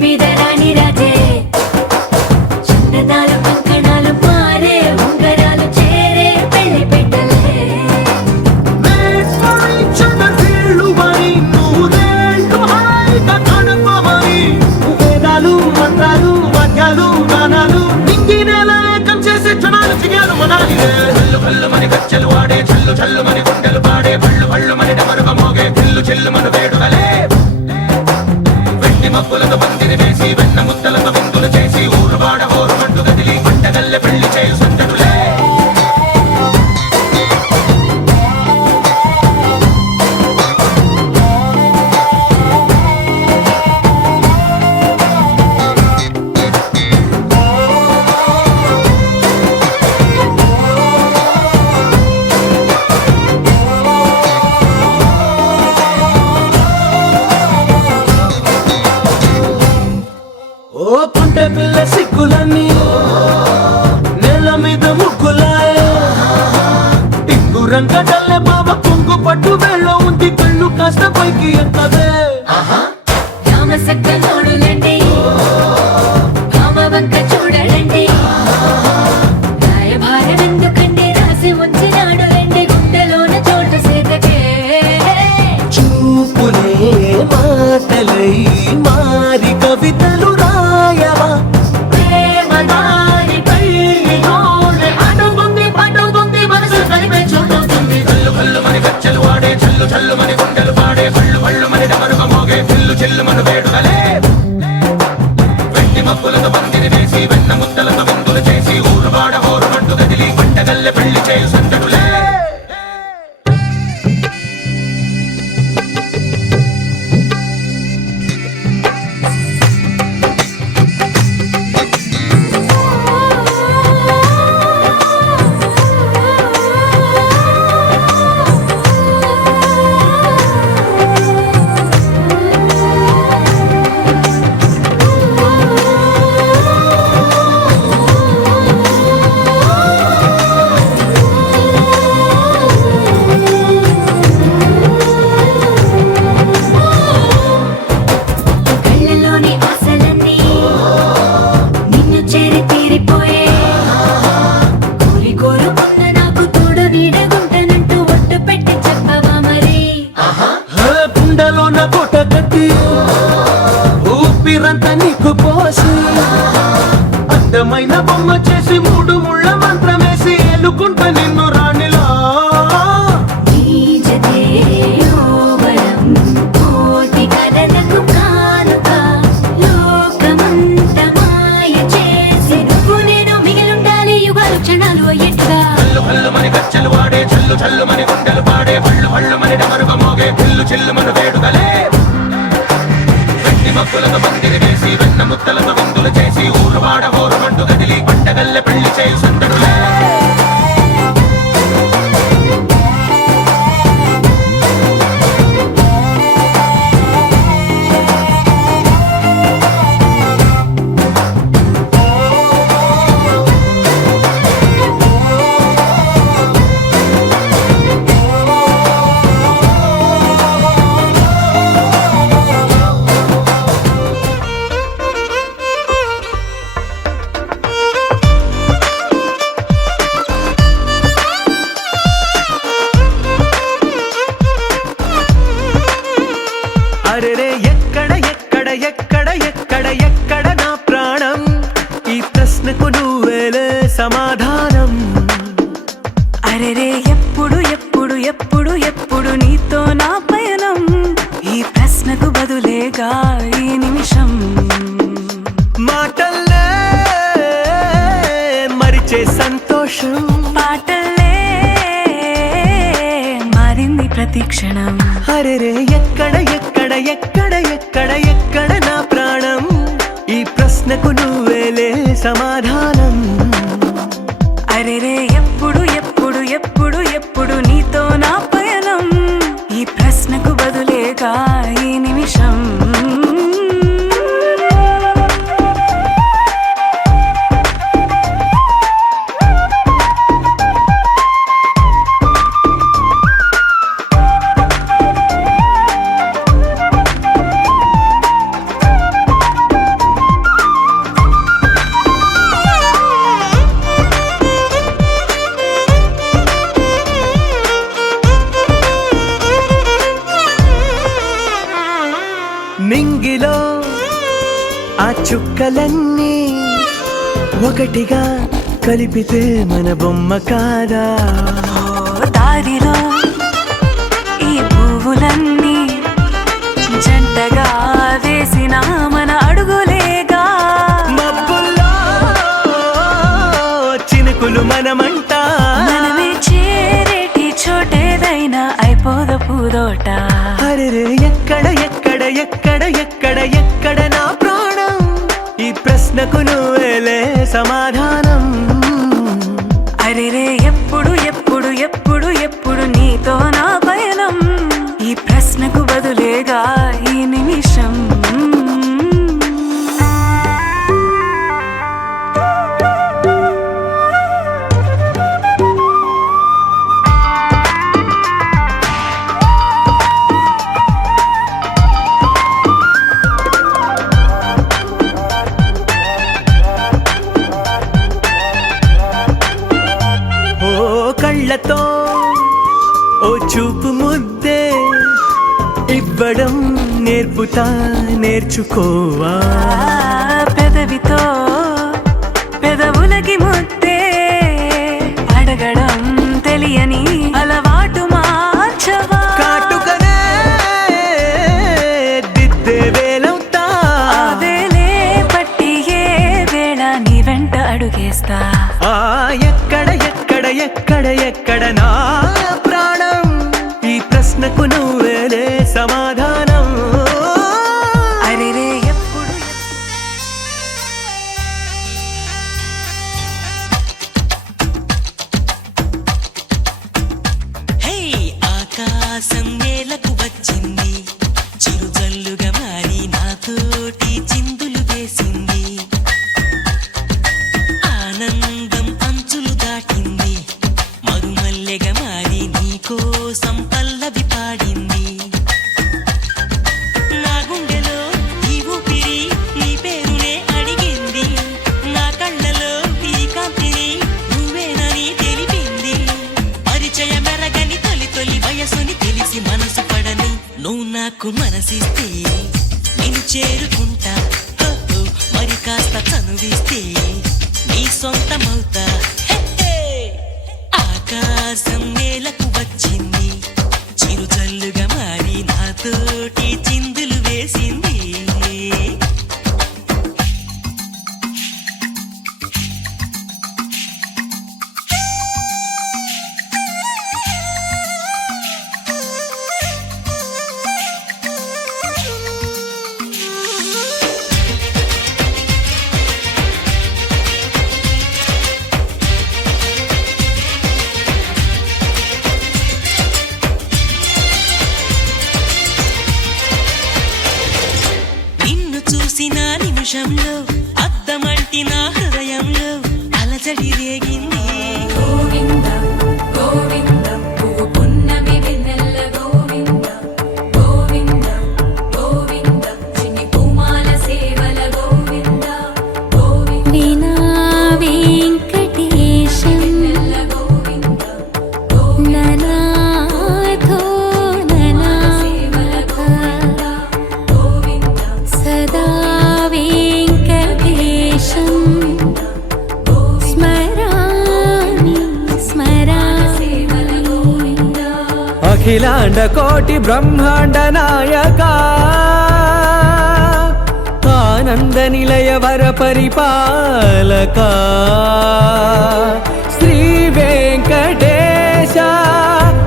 మీద రాణి రాజే చందనాలు కంకణాలు మారే ఉంగరాలు చేరే పెళ్లి పెట్టలే మంత్రాలు వాక్యాలు గానాలు నింగినేలా ఏకం చేసే క్షణాలు చిగాలు మనాలి హల్లు హల్లు మని గచ్చలు ఆడే చల్లు చల్లు మని గుండెలు పాడే పళ్ళు పళ్ళు మని డమరుగ మోగే చిల్లు చిల్లు మన వేడుకలే వెండి మబ్బులతో పందిరి వేసి వెన్న ముద్దలతో విందులు చేసి ఊరు వాడ హోరు మంటు గదిలి పంటగల్లె పెళ్లి చేయు సందడులే ఓ పుంటె పిల్ల సిక్కులన్నీ నేల మీద ముగ్గులాయే టింగు రంగడల్లే బాబా కొంగు పట్టు వేళ్ళ ఉంది కళ్ళు కాస్త పైకి ఎక్కదే రామసక్క నోడులండి భామ వంక చూడడండి రాయభారం ఎందుకండి రాసి ఉంచినాడు రండి గుండెలోన చోటు సేదకే చూపులే మాటలై మారి కవితలు రాయవా ప్రేమదారి పెళ్లిలోనే అడుగుంది పడుగుంది మనసు కలిపే చూస్తుంది కళ్ళు కళ్ళు మని గచ్చలు ఆడే చల్లు చల్లు మని గుండెలు పాడే పళ్ళు పళ్ళు మని డమరుగ మోగే చిల్లు చిల్లు మన వేడుకలే వెండి మబ్బులతో పందిరి వేసి వెన్న ముద్దలతో విందులు చేసి ఊరు వాడ హోరు మంటు గదిలి పంటగల్లె పెళ్లి చేయు సందడులే కళ్ళలోని ఆశలన్నీ నిన్ను చేరి తీరిపోయే కోరి కోరుకున్న నాకు తోడు నీడగుంటనంటూ ఒట్టు పెట్టి చెప్పవా మరి గుండెలోన కోట కట్టి ఊపిరంతా నీకు పోసి అందమైన బొమ్మ చేసి మూడు ముళ్ళ మంత్రమేసి ఎలుకుంట నిన్ను రాణిలా నీజదే యోవరం కోటి కలలకు కానుక లోకమంత మాయ చేసి నువ్వు నేను మిగిలుండాలి యుగాలు క్షణాలు అయ్యట్లా కళ్ళు కళ్ళు మని గచ్చలు ఆడే చల్లు చల్లు మని గుండెలు పాడే పళ్ళు పళ్ళు మని డమరుగ మోగే చిల్లు చిల్లు మన వేడుకలే వెండి మబ్బులతో పందిరి వేసి వెన్న ముద్దలతో విందులు చేసి ఊరు వాడ హోరు మంటు గదిలి పంటగల్లె పెళ్లి చేయు సందడులే అరెరే ఎక్కడ ఎక్కడ ఎక్కడ ఎక్కడ ఎక్కడ నా ప్రాణం ఈ ప్రశ్నకు నువ్వేలే సమాధానం అరెరే ఎప్పుడు ఎప్పుడు ఎప్పుడు ఎప్పుడు నీతో నా పయనం ఈ ప్రశ్నకు బదులేగా ఈ నిమిషం మాటల్లే మరిచే సంతోషం పాటల్లే మారింది ప్రతి క్షణం అరెరే ఎక్కడ ఎక్కడ ఎక్కడ ఎక్కడ ఎక్కడ నా ప్రాణం ఈ ప్రశ్నకు నువ్వేలే సమాధానం అరెరే ఎప్పుడు ఎప్పుడు ఎప్పుడు ఎప్పుడు నీతో నా పయనం ఈ ప్రశ్నకు బదులేగా ఈ నిమిషం ఆ చుక్కలన్నీ ఒకటిగా కలిపితే మన బొమ్మ కాదా? దారిలో ఈ పువ్వులన్నీ జంటగా వేసిన మన అడుగులేగా. మబ్బుల్లో చినుకులు మనమంట, మనమే చేరేటి చోటేదైనా అయిపోద పూదోట. అరెరే ఎక్కడ ఎక్కడ ఎక్కడ ఎక్కడ ఎక్కడ నా ప్రాణం? ఈ ప్రశ్నకు నువ్వేలే సమాధానం. అరెరే ఎప్పుడు ఎప్పుడు ఎప్పుడు ఎప్పుడు నీతో నా పయనం? ఈ ప్రశ్నకు బదులేగా ఈ నిమిషం. ఓ కళ్ళతో ఓ చూపు ముద్దే ఇవ్వడం నేర్పుతా, నేర్చుకోవా. పెదవితో పెదవులకి ముద్దే అడగడం తెలియని అలవాటు మార్చవా. కాటుకనే దిద్దే వేలవుతా, ఆ వేలే పట్టి ఏ వేళ నీ వెంట అడుగేస్తా. ఆ ఎక్కడ ఎక్కడ ఎక్కడ ఎక్కడ నా ప్రాణం? ఈ ప్రశ్నకు నువ్వేలే సమాధానం. అరెరే ఎప్పుడు హే ఆకాశం నేలకు వచ్చింది, చిరుజల్లుగా మారి నాతోటి చిందులు వేసింది. ఆనందం అంచులు దాటింది, మరుమల్లెగా మారి నీకోసం పల్లవి పాడింది. నా గుండెలో ఈ ఊపిరి నీ పేరునే అడిగింది, నా కళ్ళలో ఈ కాంతిని నువ్వేనని తెలిపింది. పరిచయ మెరగని తొలి తొలి వయసుని తెలిసి మనసు పడని నువ్వు నాకు మనసిస్తే నేను చేరుకుంటా. హో, హో, మరి కాస్త చనువిస్తే నీ సొంతమవుతా. హే, హే. ఆకాశం నేలకు వచ్చింది, చిరుజల్లుగా మారి నాతోటి చిందులు వేసింది. నిన్ను చూసిన నిమిషంలో అద్దమంటి నా హృదయంలో అలజడి రేగింది. గోవింద గోవింద పువ్వు పున్నమి వెన్నెల గోవింద గోవింద గోవింద చిన్ని పూమాల సేవల గోవింద గోవింద వీణా వెంకటేశం నెల్ల గోవింద ననాథో ననా సేవల గోవింద గోవింద సదా వెంకటేశం స్మరామి స్మరామి సేవల గోవింద అఖిలాండ కోటి బ్రహ్మాండ నాయక, ఆనంద నిలయ వర పరిపాలక, శ్రీ వెంకటేశ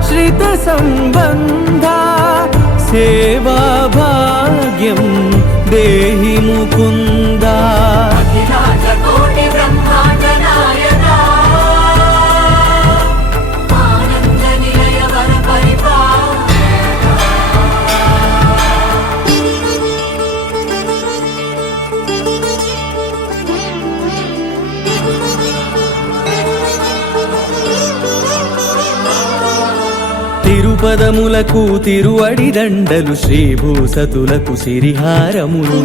శ్రిత సంబంధ సేవా భాగ్యం దేహి ముకుంద. అఖిలాండ కోటి బ్రహ్మాండ నాయక ఆనంద నిలయ వర తిరుపదములకు తిరువడి దండలు, శ్రీభూసతులకు సిరిహారములు.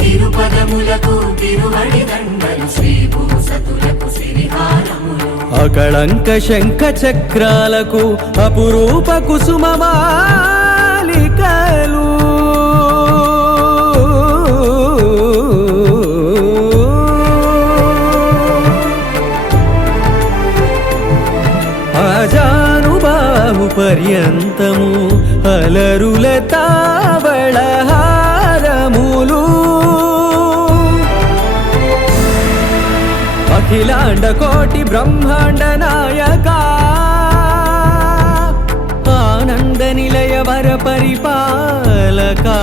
తిరుపదములకు తిరువడి దండలు, శ్రీభూసతులకు సిరిహారములు. అకళంక శంఖ చక్రాలకు అపురూప కుసుమమా పర్యంతము అలరుల తావళహారములు అఖిలాండ కోటి బ్రహ్మాండ నాయకా ఆనంద నిలయ వర పరిపాలకా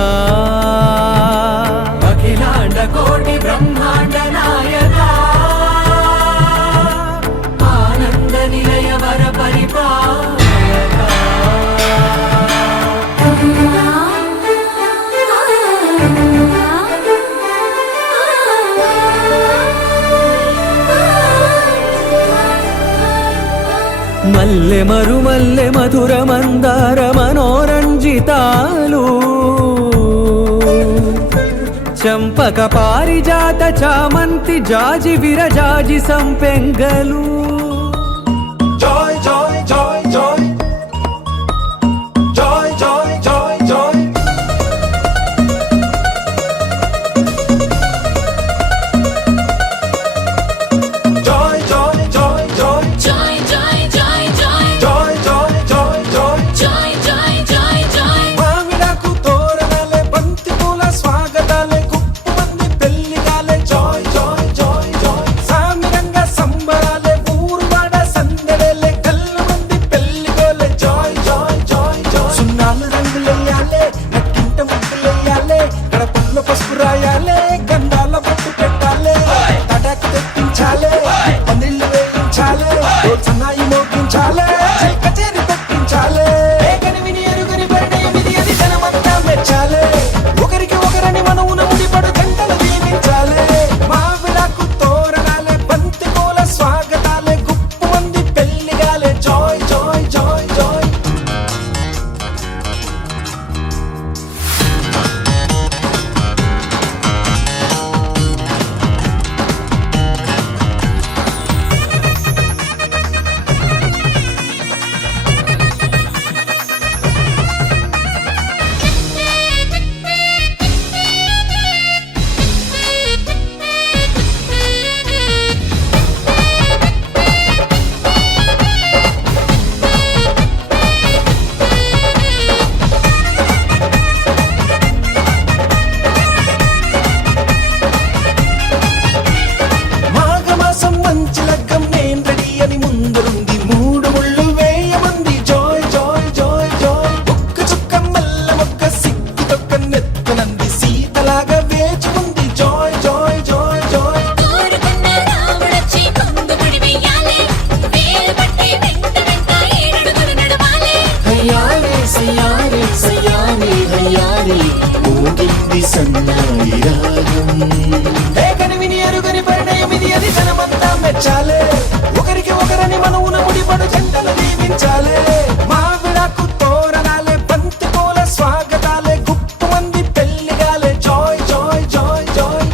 అఖిలాండ కోటి బ్రహ్మాండ నాయకా ఆనంద నిలయ వర పరిపాలకా మల్లె మరుమల్లె మధుర మందార మనోరంజితాలు చంపక పారిజాత చామంతి జాజి విరజాజి సంపెంగలు Joy, joy, joy, joy. Joy, joy, joy, joy. Joy, joy, joy, joy. Joy, joy, joy, joy. Joy, joy, joy, joy. Joy, joy, joy, joy. మామిడాకు తోరణాలే బంతి పూల స్వాగతాలే కుప్పమంది పెళ్లిగాలే జాయ్ జాయ్ జాయ్ జాయ్ సామిరంగా సంబరాలే ఊరువాడ సందడేలే కళ్ళు మంది పెళ్లిగోలే జాయ్ జాయ్ జాయ్ జాయ్ సున్నాలు రంగులెయ్యాలే నక్కింట ముగ్గులెయ్యాలే గడపల్లో పసుపు రాయాలే గంధాల బొట్టు పెట్టాలే తటాకు తెప్పించాలే పందిళ్ళు వేయించాలే సన్నాయి మోగించాలే కచేరి పెట్టించాలే ఏకని విని ఎరుగని పరిణయం ఇది అది జనమంతా మెచ్చాలే ఒకరికి ఒకరని మనవున ముడిపడు గంటలు దీవించాలే మావిడాకు తోరణాలే బంతి పూల స్వాగతాలే గుప్పు మంది పెళ్లిగాలే జాయ్ జాయ్ జాయ్ జాయ్ మాఘమాసం మంచి లగ్గం నేను రెడీ అని ముందరుంది మూడు ముళ్ళు వేయమంది జాయ్ జాయ్ జాయ్ జాయ్ ఒక్క చుక్క మల్ల మొక్క సిక్కి తొక్క నెత్తనంది సీతలాగా వేచి ఉంది జాయ్ జాయ్ జాయ్ జాయ్ కోరుకున్న రాముడొచ్చి కొంగు ముడి వెయ్యాలే వేలు పట్టి వెంట వెంట ఏడడుగులు నడవాలే హయ్యారే సయ్యారే సయ్యారే హయ్యారే మోగింది సన్నాయి రాగం ఏకని విని ఎరుగని పరిణయం ఇది అది జనమంతా మెచ్చాలే ఒకరికి ఒకరని మనవున ముడిపడు జంటలు దీవించాలే మావిడాకు తోరణాలే బంతి పూల స్వాగతాలే గుప్పు మంది పెళ్లిగాలే జాయ్ జాయ్ జాయ్ జాయ్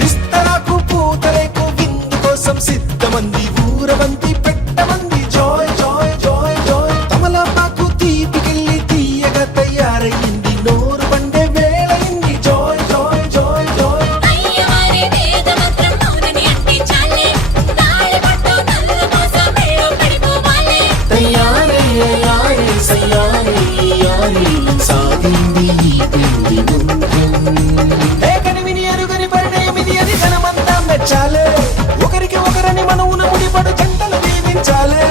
విస్తరాకు పూతరేకు విందు కోసం సిద్ధమంది ఊరవంతి పెట్టమంది జాయ్ జాయ్ జాయ్ జాయ్ తమలపాకు తీపికెళ్ళి తీయగా తయారయ్యింది నోరు పండే వేళయింది జాయ్ జాయ్ జాయ్ జాయ్ అయ్యవారి వేద మంత్రం మౌనని అంటించాలే తాళి పట్టు నల్ల మోస మెళ్ళో పడిపోవాలే తయారే అయ్యారే సయ్యారే యారే సాగింది ఈ పెళ్లి బంధం ఏకని విని ఎరుగని పరిణయం ఇది అది జనమంతా మెచ్చాలే ఒకరికి ఒకరని మనవున ముడిపడు జంటలు దీవించాలే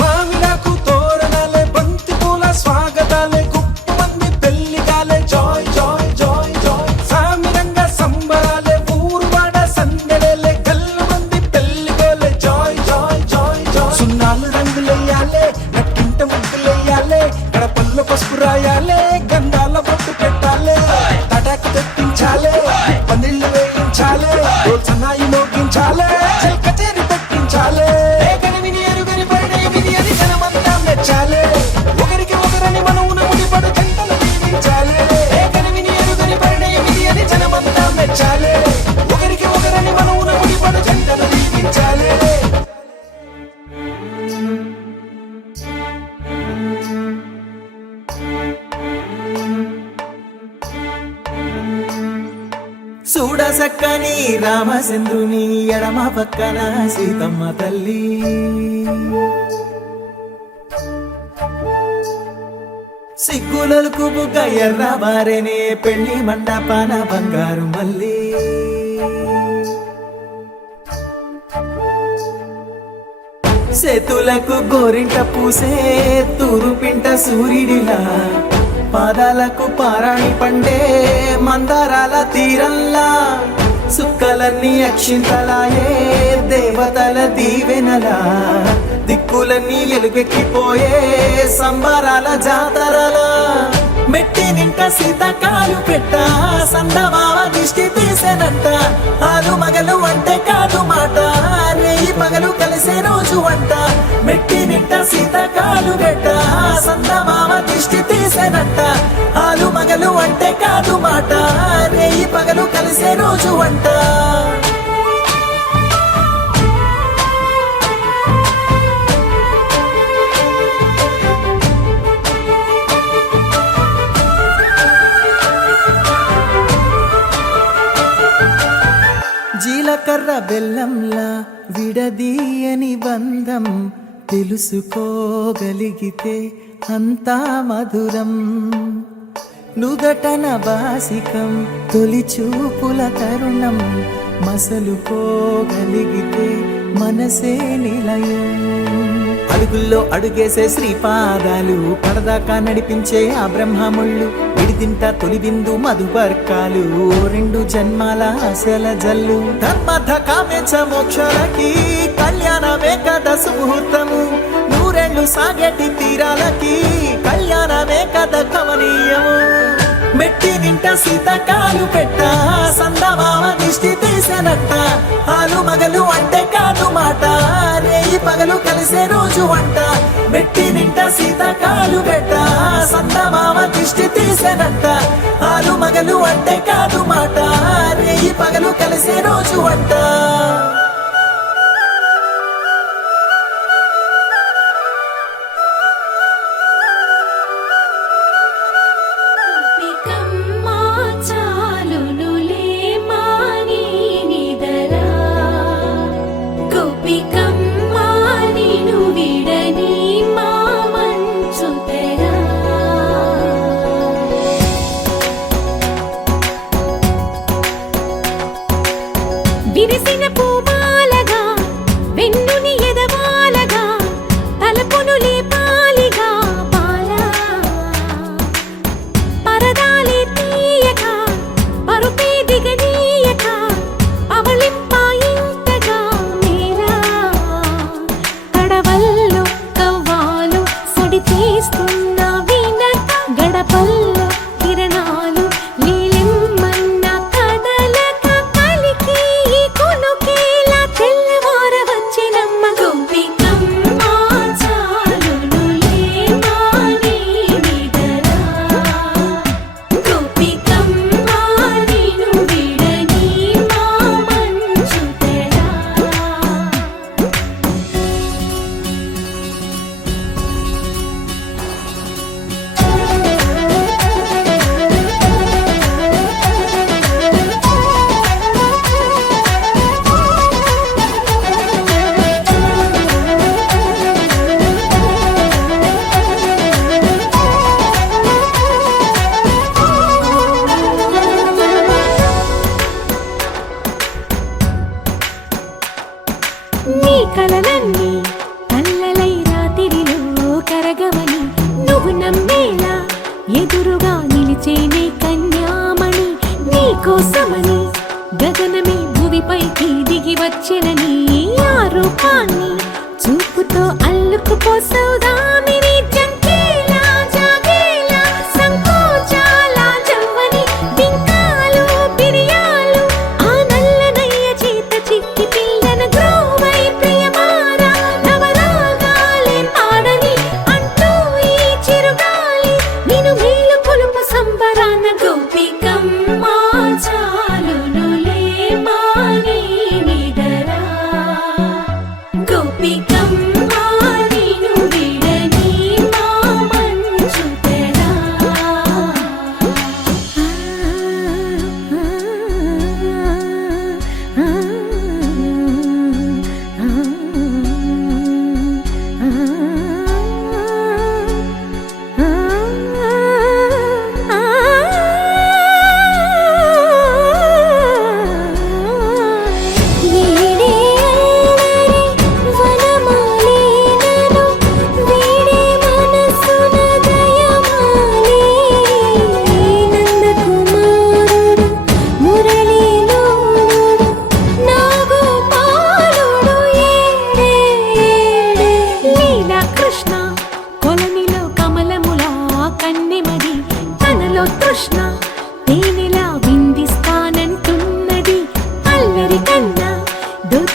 మామిడాకు తోరణాలే బంతి పూల స్వాగతాలే గుప్పు మంది పెళ్లిగాలే జాయ్ జాయ్ జాయ్ జాయ్ సామిరంగా సంబరాలే ఊరువాడ సందడేలే కళ్ళు మంది పెళ్లిగోలే జాయ్ జాయ్ జాయ్ జాయ్ సున్నాలు రంగులెయ్యాలే నక్కింట ముగ్గులెయ్యాలే గడపల్లో పసుపు రాయాలే గంధాల బొట్టు పెట్టాలే తటాకు తెప్పించాలే పందిళ్ళు వేయించాలే సన్నాయి మోగించాలే కచేరి పెట్టించాలే ఏకని విని ఎరుగని పరిణయం ఇది అది జనమంతా మెచ్చాలే ఒకరికి ఒకరని మనవున ముడిపడు జంటలు దీవించాలే చూడసక్కని రామచంద్రుని ఎడమ పక్కన సీతమ్మ తల్లి. సిగ్గులకు బుగ్గ ఎర్ర బారెనే పెళ్లి మండపాన బంగారు మల్లి. చేతులకు గోరింట పూసే తూరుపింట సూర్యుడిలా, పాదాలకు పారాణి పండే మందారాల తీరల్లా, సుక్కలన్నీ అక్షింతలాయే దేవతల దీవెనలా, దిక్కులన్నీ ఎలుగెక్కిపోయే సంబరాల జాతరలా. మెట్టి నింట సీతకాలు పెట్ట సందమావ దిష్టి తీసేనంట, ఆలు మగలు అంటే కాదు మాట, రేయి పగలు కలిసే రోజు అంట. మెట్టి నింట సీతకాలు పెట్ట సందమావ దిష్టి తీసేనంట, ఆలు మగలు అంటే కాదు మాట, రేయి పగలు కలిసే రోజు అంట. జీలకర్ర బెల్లంలా విడదీయని బంధం, తెలుసుకోగలిగితే అంతా మధురం. నుదటన బాసికం తొలి చూపుల తరుణం, మసలుకోగలిగితే మనసే నిలయం. అడుగుల్లో అడుగేసే శ్రీపాదాలు, పడదాకా నడిపించే ఆ బ్రహ్మముళ్ళు, విడిదింట తొలి బిందు మధుపర్కాలు, రెండు జన్మాల అసల జల్లు. ధర్మధ కామేచ మోక్షలకి కళ్యాణమే కథ సుముహూర్తము, నూరెళ్ళు సాగేటి తీరాలకి కళ్యాణమే కథ కమనీయము. మెట్టి నింట సీతకాలు పెట్ట సందమావ దిష్టి తీసేనట్ట, ఆలు మగలు అంటే కాదు మాట, రేయి పగలు కలిసే రోజు అంట. మెట్టి నింట సీతకాలు పెట్ట సందమావ దిష్టి తీసేనట్ట, ఆలు మగలు అంటే కాదు మాట, రేయి పగలు కలిసే రోజు అంట. గోపికమ్మా చాలునులే మాని నిదరా, గోపికమ్మా నిను విడని మా మంచు తెరా. విరిసిన పూమాలగా వెన్నుని ఎదవాలగా, తలపును లేపాలిగా బాలా, పరదాలే తీయక పరుపే దిగనీయక, అవళింపాయింతగా మేలా. కడవల్లో కవ్వాలు సడి తీస్తున్న వీణక, గడపల్లో కిరణాలు నీలిమ్మన్న కదలక, కలికి ఈ కొనుకేలా తెల్లవార వచ్చినమ్మ. గోపికమ్మా చాలునులే మాని నిదరా, గోపికమ్మా నిను విడని మా మంచు తెరా. నీ కలలన్నీ కల్లలై రాత్రిలో కరగవని, నువ్వు నమ్మేలా ఎదురుగా నిలిచేనే కన్యామణి. నీ కోసమని గగనమే భువిపైకి దిగి వచ్చెనని, ఆ రూపాన్ని చూపుతో అల్లుకుపోసౌదామిని. జంకేలా జాగేలా సంకోచాల జవ్వని, బింకాలు బిరియాలు ఆ నల్లనయ్య చేత చిక్కి పిల్లన గ్రోవై ప్రియమారా, నవరాగాలే పాడని అంటూ ఈ చిరుగాలి నిన్ను మేలు కొలుపు సంబరాన. గోపికమ్మా చాలునులే మాని నిదరా, గోపికమ్మా నిను విడ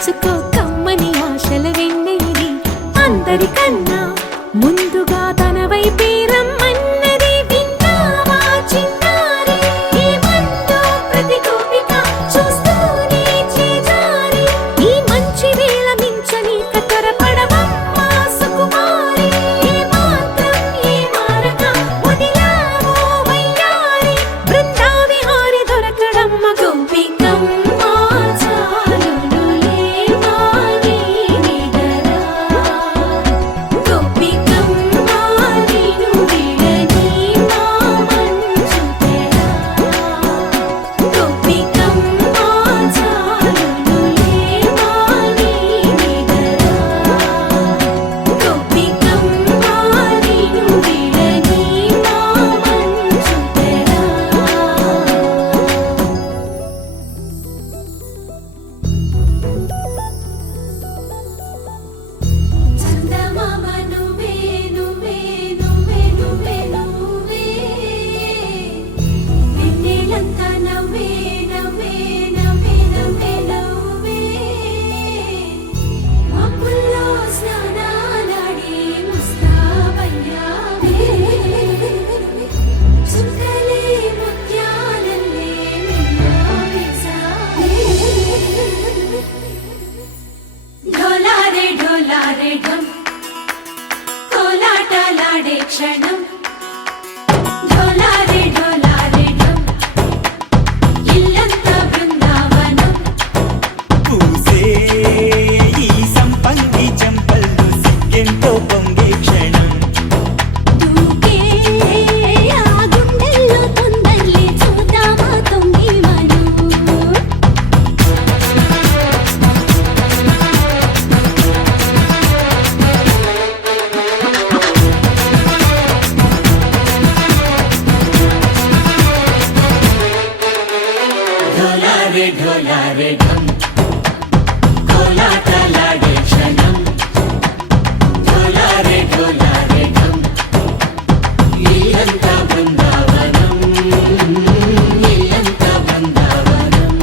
తెచ్చుకో కమ్మని ఆశల వెన్నెయిది అందరికన్నా ముందుగా తన వైపే రమ్మన్నది విన్నావా చిన్నారి ఏమందో ప్రతి గోపిక చూస్తూనే చేజారి ఈ మంచి వేళ మించని కతరపడవమ్మా సుకుమారి ఏ మాత్రం ఏ మారక వదిలావో వయ్యారి బృందావిహారి దొరకడమ్మ గోపికమ్మ చాలునులే మాగే నిదరా గోపికమ్మ నిను విడని మా మంచు తెరా గోపికమ్మ చాలునులే మాగే నిదరా గోపికమ్మ నిను విడని మా మంచు తెరా చందమామ నువ్వే నువ్వే నువ్వే నువ్వే నువ్వే వెన్నెలంతా నవ్వే నవ్వే నవ్వే నవ్వే నవ్వే మబ్బుల్లో స్నానాలాడి ముస్తాబయ్యావే చుక్కలే ముత్యాలల్లే మెల్లావేశావే ఢోలారే ఢోలారే ఢం కోలాటలాడే క్షణం ఢోలారే ఢోలారే ఢం ఇల్లంతా బృందావనం పూసే ఈ సంపంగి చెంపల్లో సిగ్గెంతో పొంగే క్షణం దూకే ఆ గుండెల్లో తొందరలే చూద్దామా తొంగి మనం ఢోలారే ఢోలారే ఢం కోలాటలాడే క్షణం ఢోలారే ఢోలారే ఢం ఇల్లంతా బృందావనం ఇల్లంతా బృందావనం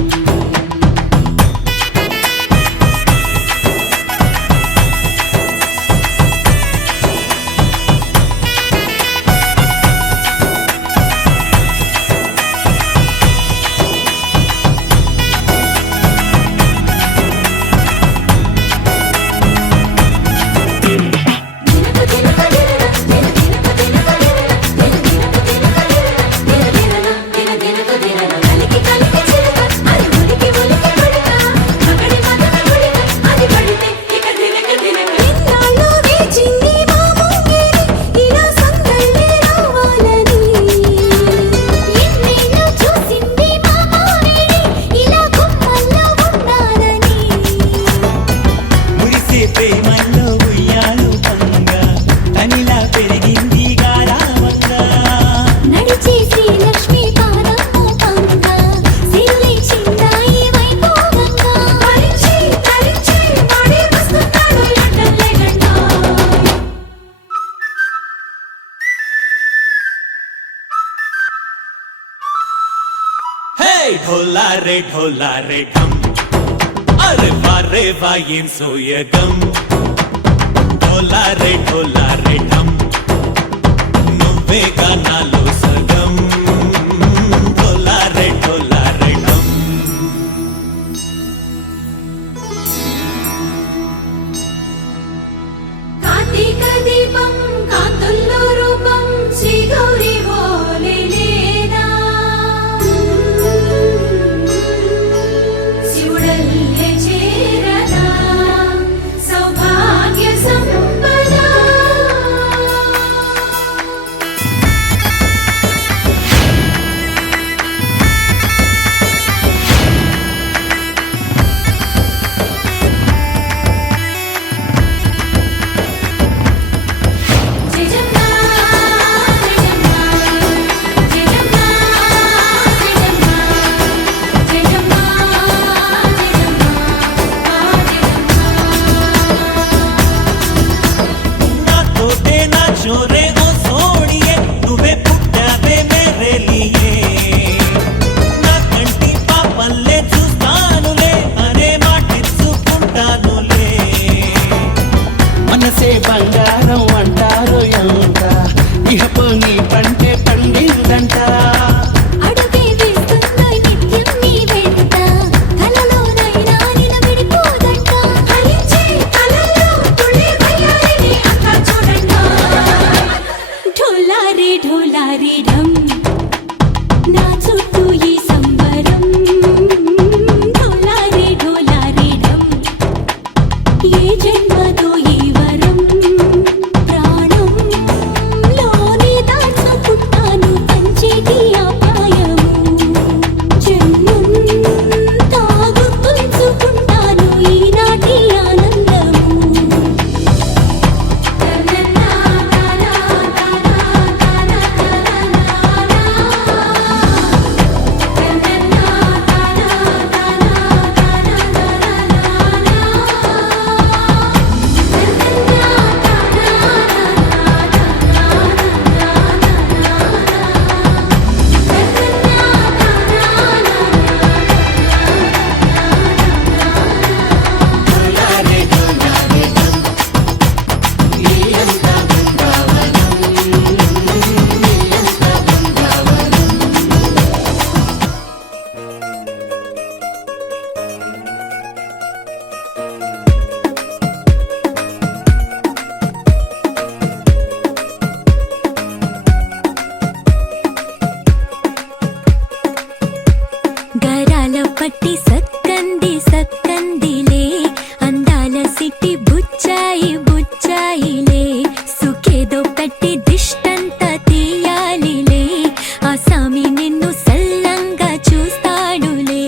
మురిసే ప్రేమల్లో ఉయ్యాలు పంగా తనిలా పెరిగింది గారావంగా నడిచే శ్రీలక్ష్మి పాదము పంగా సిల్లి చిందాయి వైభోగంగా తరించి తరించి వాడి వస్తున్నాడు లండన్ లేగండా హే ఢోలారే ఢోలారే ఢం అరే వారే వాయేం సోయగం ఢోలారే ఢోలారే ఢం నువ్వే గానాలో సగం ఢోలారే ఢోలారే ఢం కార్తీక దీపం కాంతుల్లో రూపం శ్రీ గౌరీ ఓలే లేదా శివుడల్లే చేరదా సౌభాగ్య సంపద పట్టి సక్కంది సక్కందిలే అందాల సిట్టి బుచ్చాయి బుచ్చాయిలే సుఖేదో పెట్టి దిష్టంత తీయాలిలే ఆ సామి నిన్ను సల్లంగా చూస్తాడులే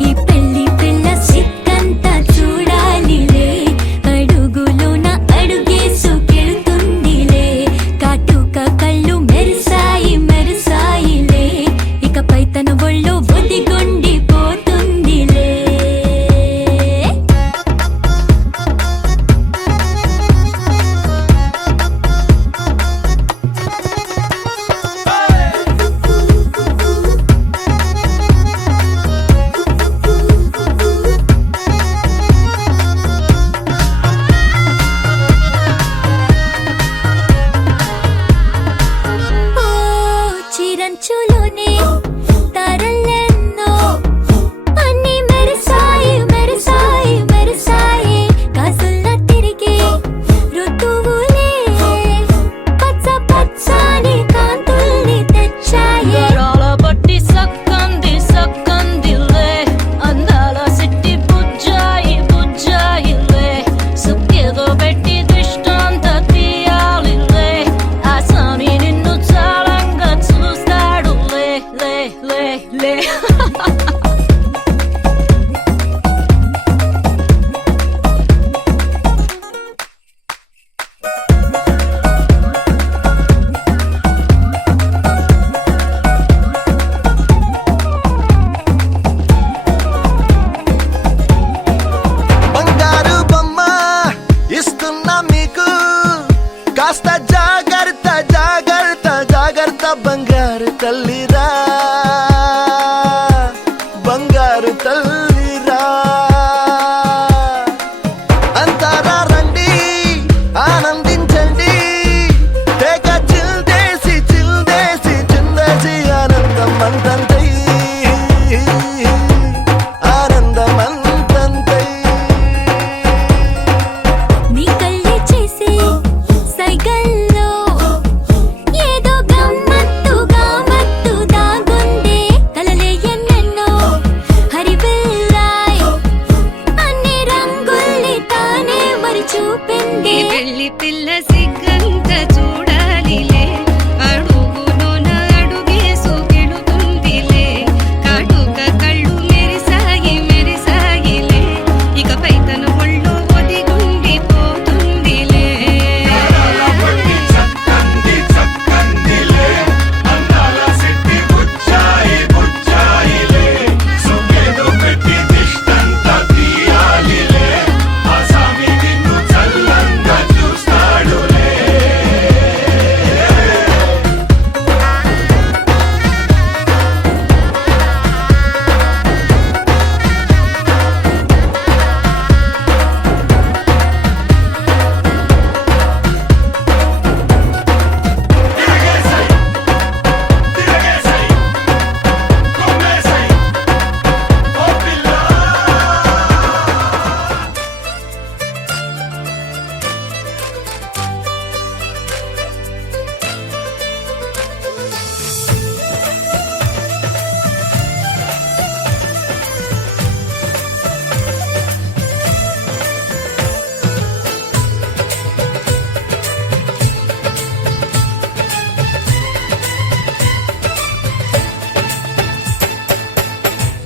ఈ పెళ్లి పిల్ల సిక్కంతా చూడాలిలే అడుగులోన అడుగేసుకెళ్తుందిలే కాటుక కళ్ళు మెరిసాయి మెరిసాయిలే ఇకపై తన ఒళ్ళు ఒదిగొండిపోతుందిలే ఓ చిరంచులోనే తారలెన్నో అన్ని మెరిసాయి మెరిసాయి మెరిసాయి కాసుల్లా తిరిగే ఋతువులే పచ్చ పచ్చని కాంతుల్ని తెచ్చాయి గరాల పట్టి సక్కంది సక్కందిలే అందాల సిట్టి బుజ్జాయి బుజ్జాయిలే సుక్కేదో పెట్టి దిష్టంత తీయాలిలే ఆ స్వామి నిన్ను చాలంగా చూస్తాడు లే లే లే లే బంగారు బొమ్మ ఇస్తున్నా మీకు కాస్త జాగ్రత్త జాగ్రత్త జాగ్రత్త బంగారు తల్లిరా బంగారు తల్లిరా అంతారా రండి ఆనందించండి తెగ చిల్దేసి చిల్దేసి చిందేసి ఆనందం అంతంతై ఆనందం అంతంతై నీ కళ్ళే చేసే సైగల్లో ఏదో గమ్మత్తుగా మత్తు దాగుందే కలలే ఎన్నెన్నో హరిబిల్లాయ్ అన్ని రంగుల్ని తానే మరి చూపింది పెళ్లి పిల్ల సిగ్గంత చూడాలిలే అడుగులోన అడుగేసుకెళుతుందిలే కాటుక కళ్ళు మెరిసాయి మెరిసాయిలే ఇకపై తన ఒళ్ళు ఒదిగుండిపోతుందిలే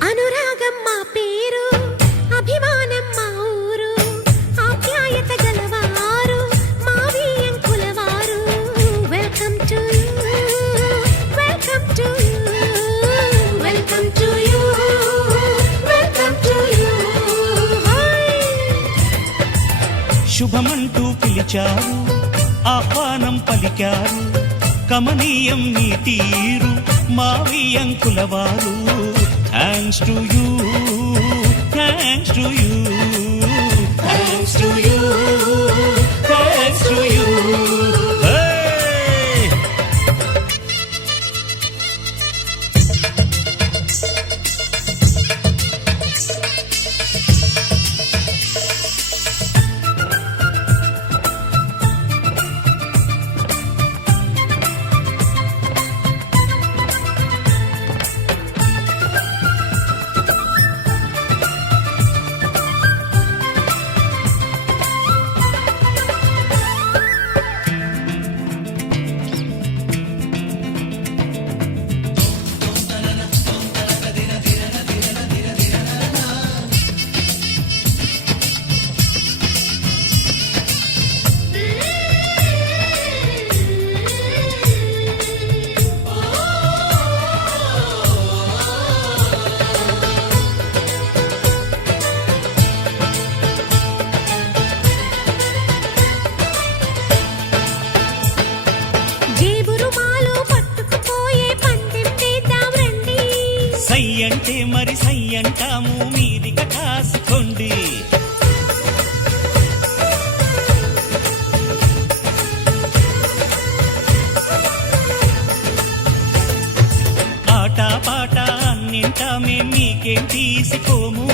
అనురాగం మా పేరు అభిమానం మా ఊరు ఆప్యాయత గలవారు మా వియంకులవారు welcome to you welcome to you welcome to you welcome to you శుభమంటూ పిలిచారు ఆహ్వానం పలికారు కమనీయం నీ తీరు మావియంకుల వారు thanks to you thanks to you thanks to you thanks to you చేస్తాము మీరిక కాసుకోండి. ఆట పాట అన్నింటా మేం మీకేం తీసిపోము.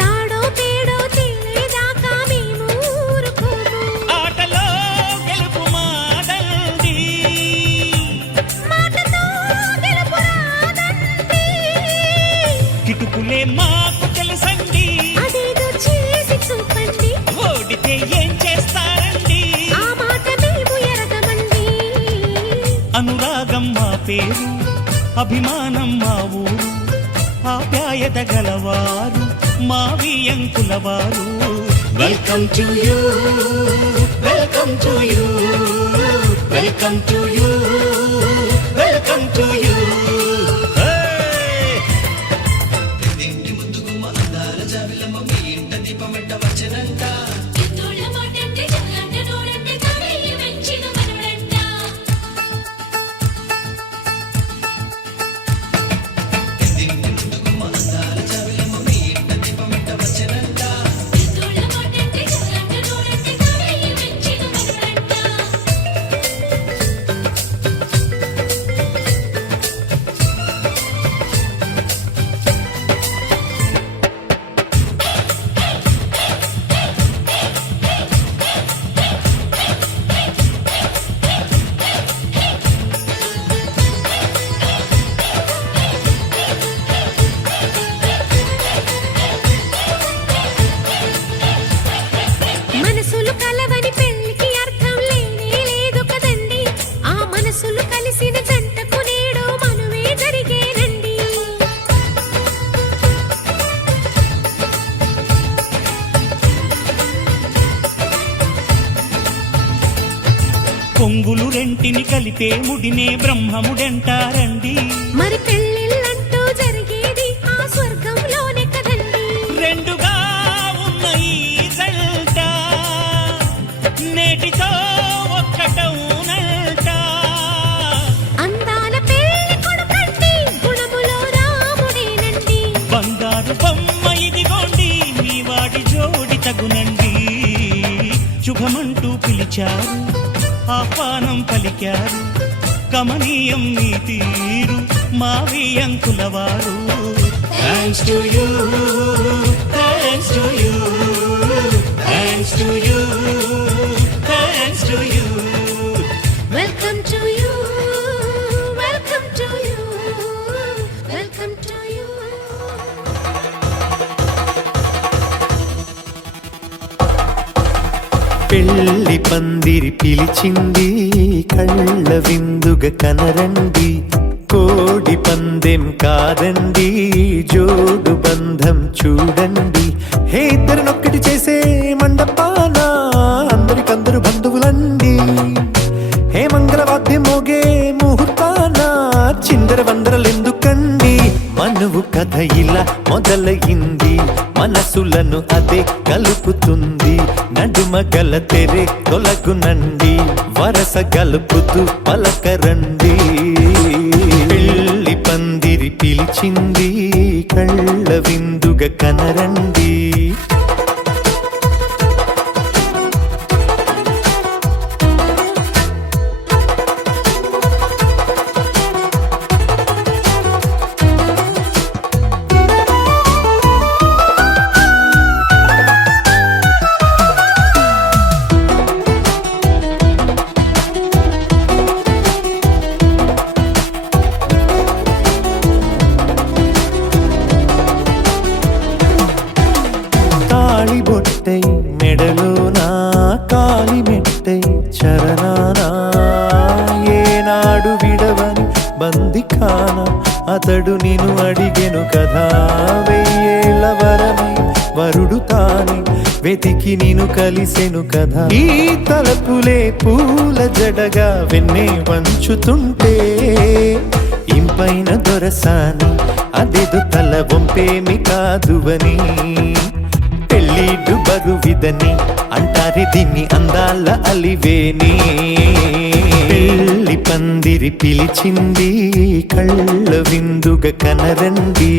తాడో పేడో తెలియదాకా మేము ఊరుకోము. ఆటలో గెలుపు మాదండి, మాటతో గెలుపు రాదండి. కిటుకులే మాకు తెలుసండి. అదేదో చేసి చూపండి, ఓడితే ఏం చేస్తారండి? ఆ మాట మేము ఎరగమండి. అనురాగం మా పేరు, అభిమానం మా ఊరు, ఆప్యాయత గలవారు మా వియంకులవారు. Welcome to you, welcome to you, welcome to you, welcome to you. ఎన్నోళ్ళ మాటంటే చల్లంట నోరంటే తాడేయి వెంచిన మనవడంట. ఎన్నోళ్ళ మాటంటే చల్లంట నోరంటే తాడేయి వెంచిన మనవడంట. మనసులు కలవని పెళ్లికి అర్థం లేనే లేదు కదండి. ఆ మనసులు కలిసిన జంటకు నేడు మనువే జరిగేనండి. కొంగులు రెంటిని కలిపే ముడినే బ్రహ్మముడంటారండి. మరి పెళ్ళిళ్ళంటూ జరిగేది ఆ స్వర్గంలోనే కదండి. రెండుగా ఉన్న ఈ జంట నేటితో ఒక్కటవునంట. అందాల పెళ్లి కొడుకండి, గుణములో రాముడేనండి. బంగారు బొమ్మ ఇదిగోండి, మీ వాడి జోడి తగునండి. శుభమంటూ పిలిచారు, ఆహ్వానం పలికారు, కమనీయం మీ తీరు మా వియంకులవారు. Thanks to you, thanks to you, thanks to you, thanks to you. Welcome to you, welcome to you, welcome to you. పెళ్లి పందిరి పిలిచింది, కళ్ళ విందుగ కనరండి. కోడి పందెం కాదండి, జోడు బంధం చూడండి. హే ఇద్దరినొక్కటి చేసే మండపాన అందరికందరు బంధువులండి. హే మంగళవాద్యం మోగే ముహూర్తాన చిందర వందరలెందుకండి. మనువు కథ ఇలా మొదలయింది, మనసులను అదే కలుపుతుంది. నడుమ గల తెరే తొలగునండి, వరస గలుపుతూ పలకరండి. పెళ్లి పందిరి పిలిచింది, కళ్ళ విందుగ కనరండి. బొట్టై మెడలోనా కాలి మెట్టై చరణానా ఏనాడు విడవని బందిఖాన అతడు నిన్ను అడిగెను కదా. వెయ్యేళ్ళ వరమై వరుడు తాని వెతికి నిన్ను కలిసెను కదా. ఈ తలపులే పూల జడగా వెన్నే వంచుతుంటే ఇంపైన దొరసాని అదేదో తల వంపేమి కాదువని. పెళ్ళిడు బరువిదని అంటారే దీన్ని అందాల అలివేని. పెళ్లి పందిరి పిలిచింది, కళ్ళ విందుగ కనరండి.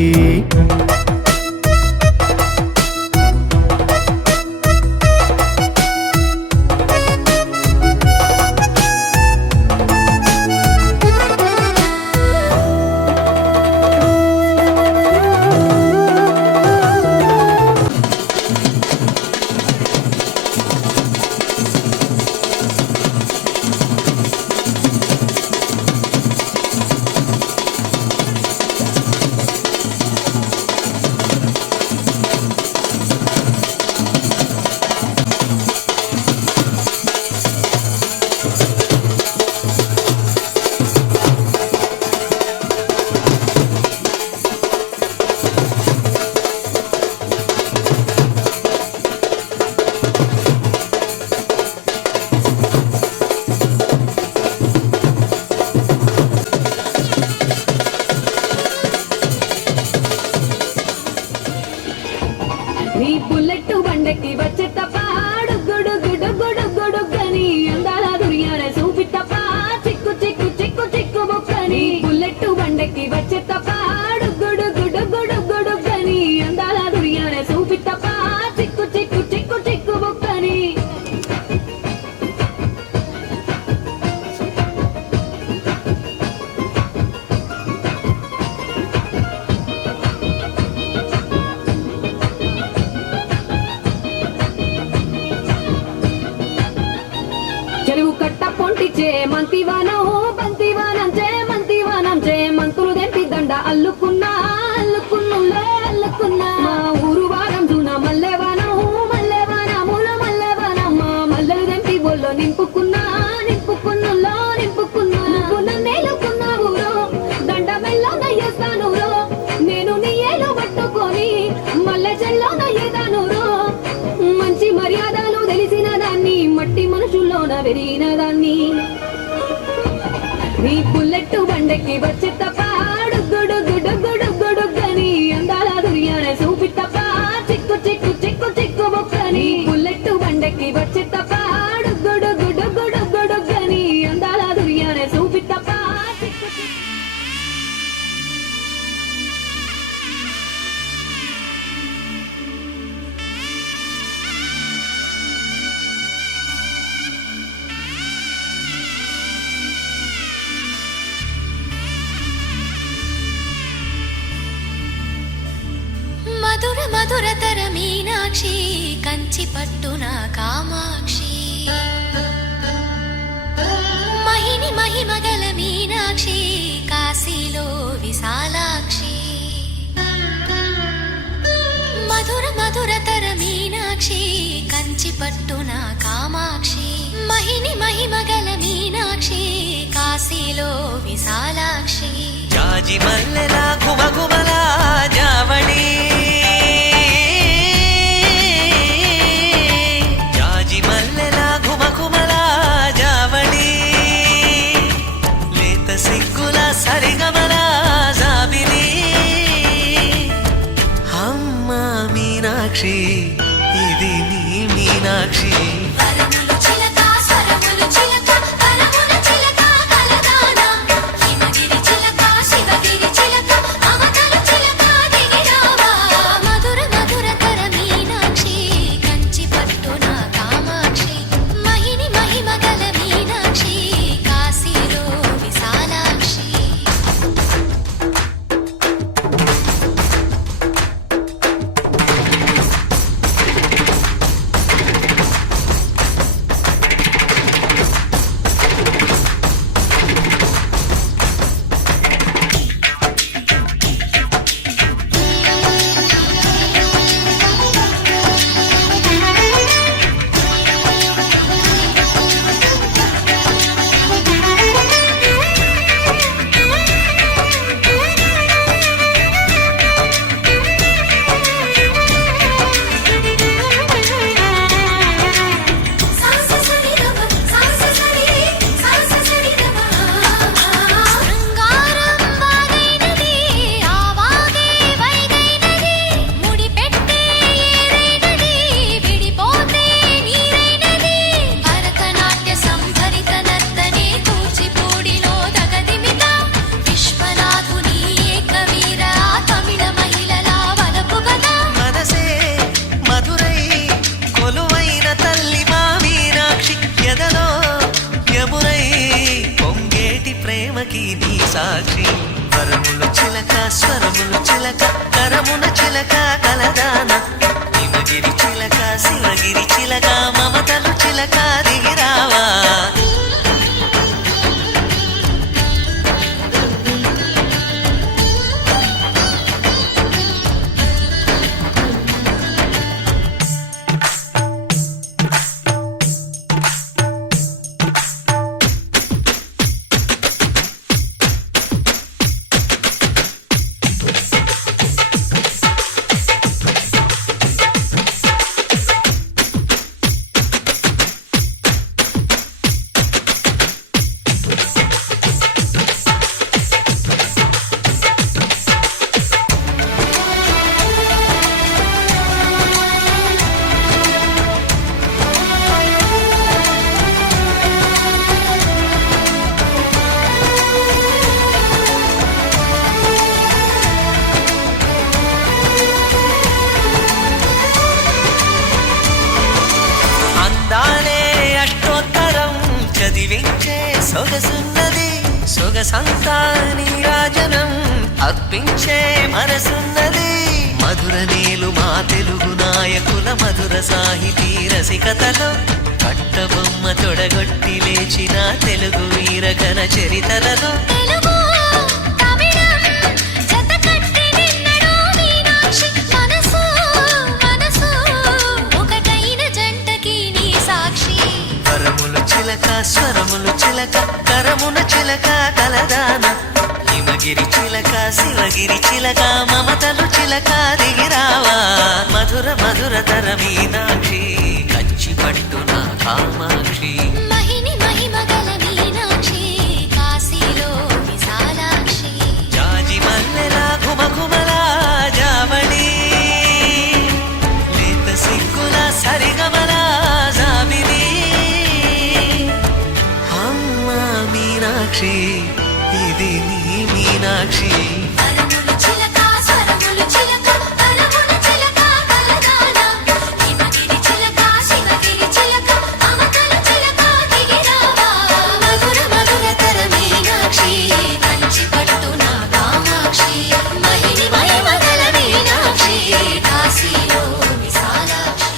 చెరువు కట్ట పొంటిచే మంతివానం బంతివానం చే మంతివానం చే మంతులు దెంపి దండ అల్లుకున్నా అల్లుకున్నులే అల్లుకున్నా మా ఊరు వారం జూన మల్లెవానం మల్లెవానముల మల్లెవానం మా మల్లెలు దెంపి బొల్లో నింపుకున్నా నింపుకున్నులో నింపుకున్నా నువ్వు నన్నేలుకున్నావు దండ మెల్లో నయ్యేస్తాను నేను నీ ఏలు పట్టుకొని మల్లె చెల్లో నయ్యేదాను మంచి మర్యాదలు తెలిసిన దాన్ని మట్టి మనుషుల్లోన పెరిగిన దాన్ని నీ పుల్లెట్టు బండెక్కి వచ్చే తప్ప డుగ్గుడుగ్గుడుగ్గుడుగ్గుడుగ్గని అందాల దుర్యానే చూపి తప్ప చిక్కు చిక్కు చిక్కు చిక్కు బొక్కని పుల్లెట్టు బండెక్కి వచ్చే తప్ప డుగ్గుడుగ్గుడుగ్గుడుగ్గుడుగ్గని అందాల దుర్యానే చూపి తప్ప చిక్కు చిక్కు మధుర మధురతర మీనాక్షి కంచి పట్టున కామాక్షి మహిని మహిమగల మీనాక్షి కాశీలో విశాలాక్షి మధుర మధురతర మీనాక్షి కంచి పట్టున కామాక్షి మహిని మహిమగల మీనాక్షి కాశీలో విశాలాక్షి జాజి మల్లెలా గుమగుమలా జావళి జాజి మల్లెలా గుమగుమలా జావళి లేత సిగ్గుల సరిగమలా జాబిలి అమ్మ మీనాక్షి ఇది నీ మీనాక్షి వరములు చిలక స్వరములు చిలక కరమున చిలక కలదానా హిమగిరి చిలక శివగిరి చిలక మమతలు చిలక దిగిరావా మధుర మధురతర మీనాక్షి కంచి పట్టున కామాక్షి మహిని మహిమగల మీనాక్షి కాశీలో విశాలాక్షి శృంగారం వాగైనది ఆవాగే వైగైనది ముడిపెట్టే ఏరైనది విడిపోతే నీరైనది భరతనాట్య సంభరిత నర్తనే కూచిపూడిలో దగదిమిత విశ్వనాథుని ఏకవీర తమిళ మహిళల వలపు గద మనసే మధురై కొలువైన తల్లి మా మీనాక్షి ఎదలో యమునై పొంగేటి ప్రేమకి నీ సాక్షి వరములు చిలక స్వరములు చిలక కరమున చిలక కలదాన హిమగిరి చిలక శివగిరి చిలక మమతలు చిలక దిగిరావా చదివించే సొగసున్నది సొగసంతా నీరాజనం అర్పించే మనసున్నది మధుర నీలు మా తెలుగు నాయకుల మధుర సాహితీ రసికతలో కట్టబొమ్మ తొడగొట్టి లేచిన తెలుగు వీరగణ చరితలలో తెలుగు తమిళం జత కట్టి నిన్నడు మీనాక్షి మనసు మనసు ఒకటైన జంటకి నీ సాక్షి వరములు చిలక స్వరములు చిలక కరమున చిలక కలదాన హిమగిరి చిలక శివగిరి చిలక మమతలు చిలక దిగిరావా మధుర మధుర తర మీనాక్షి కంచి పట్టున కామాక్షి మహిని మహిమగల మీనాక్షి కాశీలో విశాలాక్షి జాజి మల్లెల ఘుమఘుమల జావళి లేత సిగ్గుల సరిగమల జాబిలి అమ్మ మీనాక్షి ఇది నీ మీనాక్షి వరములు చిలక స్వరములు చిలక కరమున చిలక కలదాన హిమగిరి చిలక శివగిరి చిలక మమతలు చిలక దిగిరావా మధుర మధుర తర మీనాక్షి కంచి పట్టున కామాక్షి మహిని మహిమగల మీనాక్షి కాశీలో విశాలాక్షి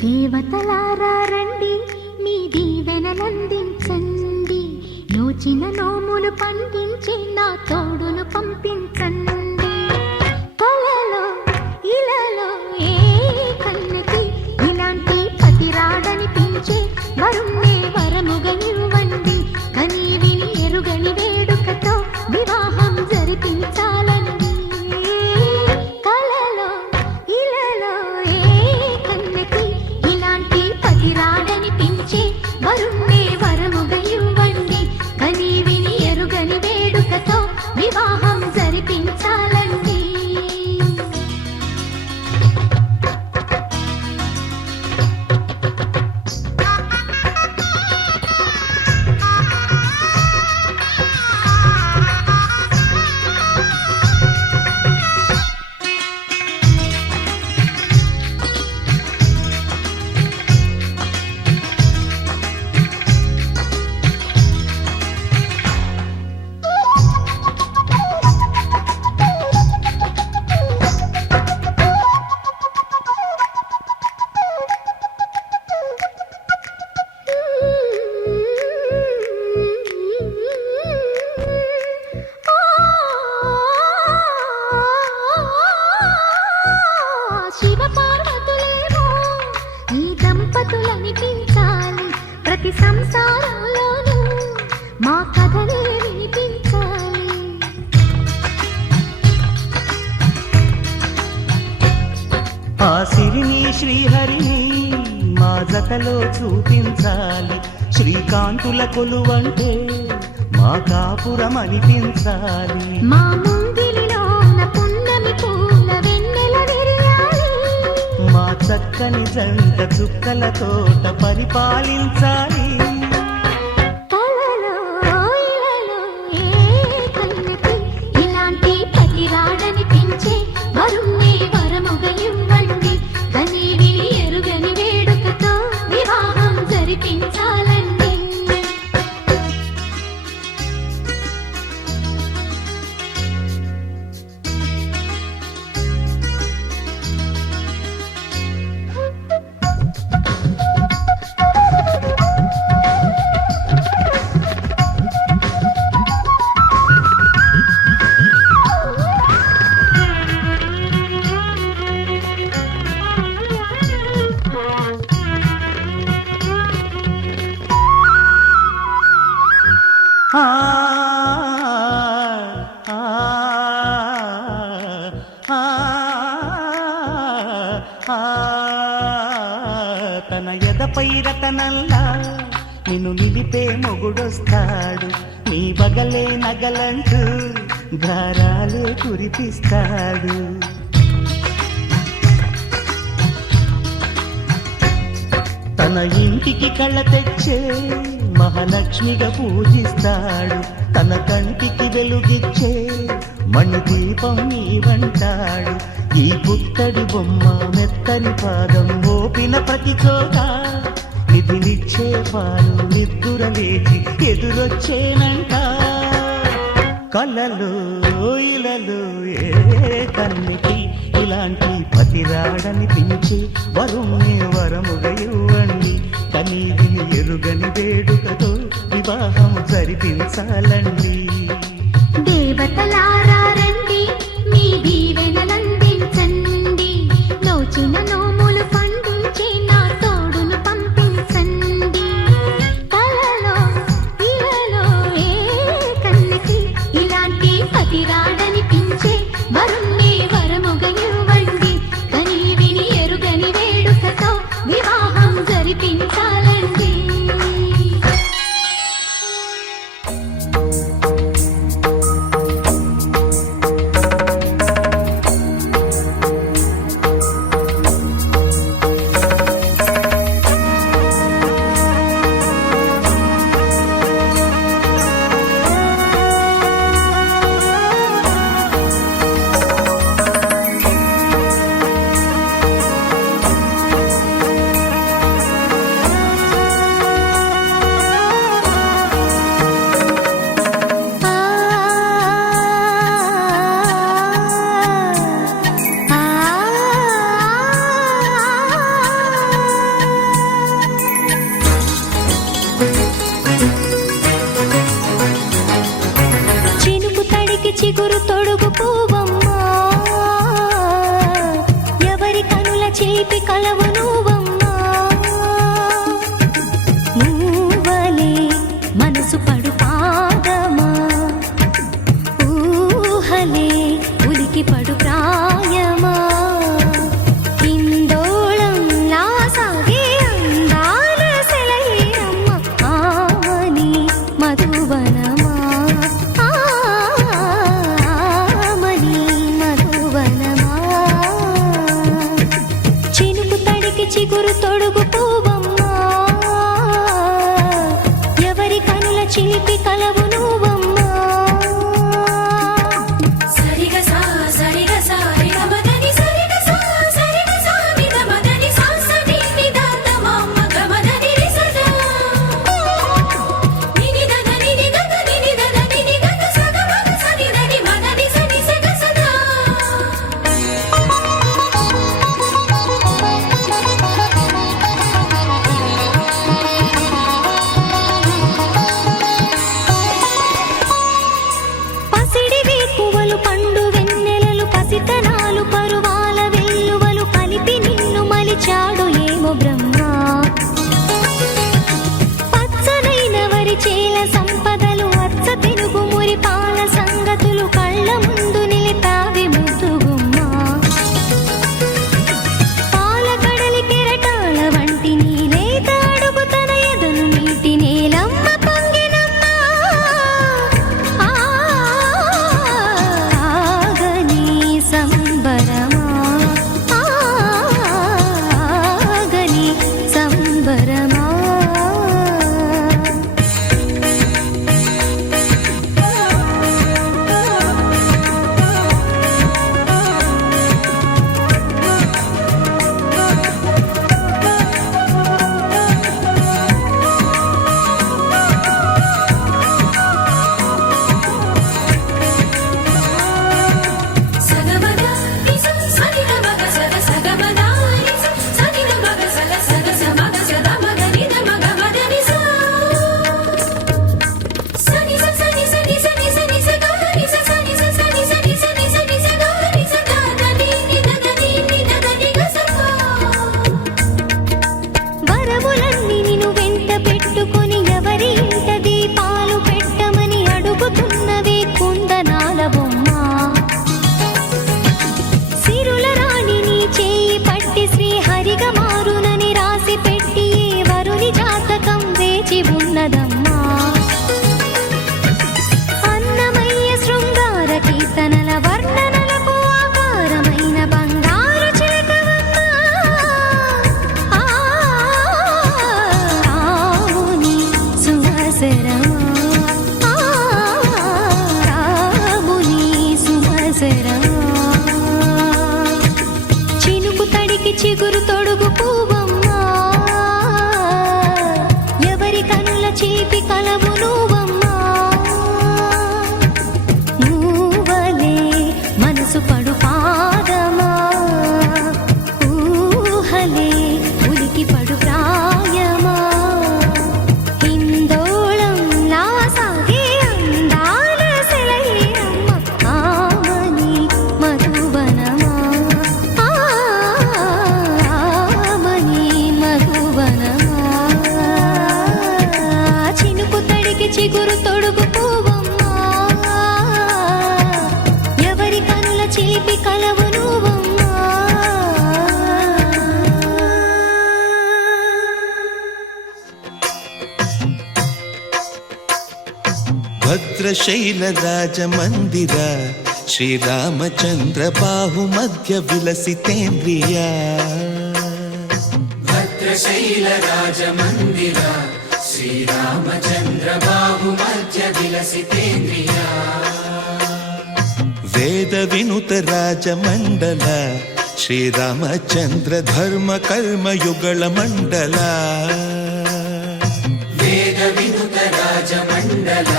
దేవతలారా రండి మీ దీవెనలందించండి నోచిన నోములు పండించి నా తోడును పంపించండి కలలో ఇలలో ఏ కన్నకి ఇలాంటి పతిరాడనిపించే వరుణ్ణే వరముగా ఇవ్వండి కని విని ఎరుగని వేడుకతో వివాహం జరిపించాలండి కలలో ఇలలో ఏ కన్నకి ఇలాంటి పతిరాడనిపించే వరుణ్ణే వరముగా ఇవ్వండి కని విని ఎరుగని వేడుకతో వివాహం జరిపించాలండి శివ పార్వతులేమో ఈ దంపతులనిపించాలి ప్రతి సంసారంలోనూ మా కథనే వినిపించాలి ఆ సిరిని శ్రీహరిని మా జతలో చూపించాలి శ్రీకాంతుల కొలువంటే మా కాపురం అనిపించాలి మా ముంగిలిలోన పున్నమి పూల వెన్నెల విరియాలి మా చక్కని జంట చుక్కల తోట పరిపాలించాలి కలలో ఇలలో ఏ కన్నకి ఇలాంటి పతిరాడనిపించే వరుణ్ణే వరముగా ఇవ్వండి కని విని ఎరుగని వేడుకతో వివాహం జరిపించాలండి ఆ, ఆ, ఆ, ఆ, తన ఎదపై రతనల్లా నిన్ను నిలిపే మొగుడొస్తాడు నీ బగలే నగలంటూ ధారాలు కురిపిస్తాడు తన ఇంటికి కళ్ళ తెచ్చే మహాలక్ష్మిగా పూజిస్తాడు తన కంటికి వెలుగిచ్చే మణి దీపం నీవంటాడు ఈ పుత్తడి బొమ్మ మెత్తని పాదం మోపిన ప్రతి చోట నిధినిచ్చే పాలు నిద్దుర లేచి ఎదురొచ్చేనంట. కళ్ళలో ఇలలో ఏ కన్నికి ఇలాంటి పతిరాడనిపించే వరుణ్ణి వరముగా ఇవ్వండి. కనీవిని ఎరుగని వేడుకతో వివాహం జరిపించాలండి. దేవతలారా రండి, మీ దీవెనలందించండి. నోచిన నోములు పండించి నా తోడును పంపించండి. కలలో ఇలలో ఏ కన్నికి ఇలాంటి పతిరాడనిపించే వరుణ్ణి వరముగా ఇవ్వండి. కనీవిని ఎరుగని వేడుకతో వివాహం జరిపించాలండి. చినుకు తడికి చిగురు తొడుగు పువ్వమ్మా, ఎవరి కనుల చిలిపి కలవు నువ్వమ్మా. నువ్వలే మనసు పడు పాదమా, ఊహలే ఉలికి పడు ప్రాయమా. ఇందోళంలా సాగే అందాల సెలయేరమ్మ, ఆమని మధువనమా, ఆమని మధువనమా. చినుకు తడికి చిగురు తొడుగు పువ్వమ్మా, ఎవరి కనుల చిలిపి కలవు నువ్వమ్మా. సరిగా సా సరిగా సా రిగమదని సరిగా సా సరిగా సా నిదమదని సా సని నిదాత మమ్మ గమదని రిసదా నినిదద నినిగద నినిదద నినిగద సగమగ సనిదని మదని సని సగసదా. ఉలికి పడు ప్రాయమా హిందోళంలా సాగే అందాల సెలయేరమ్మ ఆమని మధువనమా ఆమని మధువనమా చినుకు తడికి చిగురు తొడుగు పువ్వమ్మా ఎవరి కనుల చిలిపి కలవు నువ్వమ్మా భద్రశైల రాజమందిర శ్రీరామచంద్ర బాహు మధ్య విలసితేంద్రియ భద్రశైల రాజమందిర శ్రీరామచంద్ర బాహు మధ్య విలసితేంద్రియ వేద వినుత రాజమండల శ్రీరామచంద్ర ధర్మ కర్మ యుగళ మండల వేద వినుత రాజమండల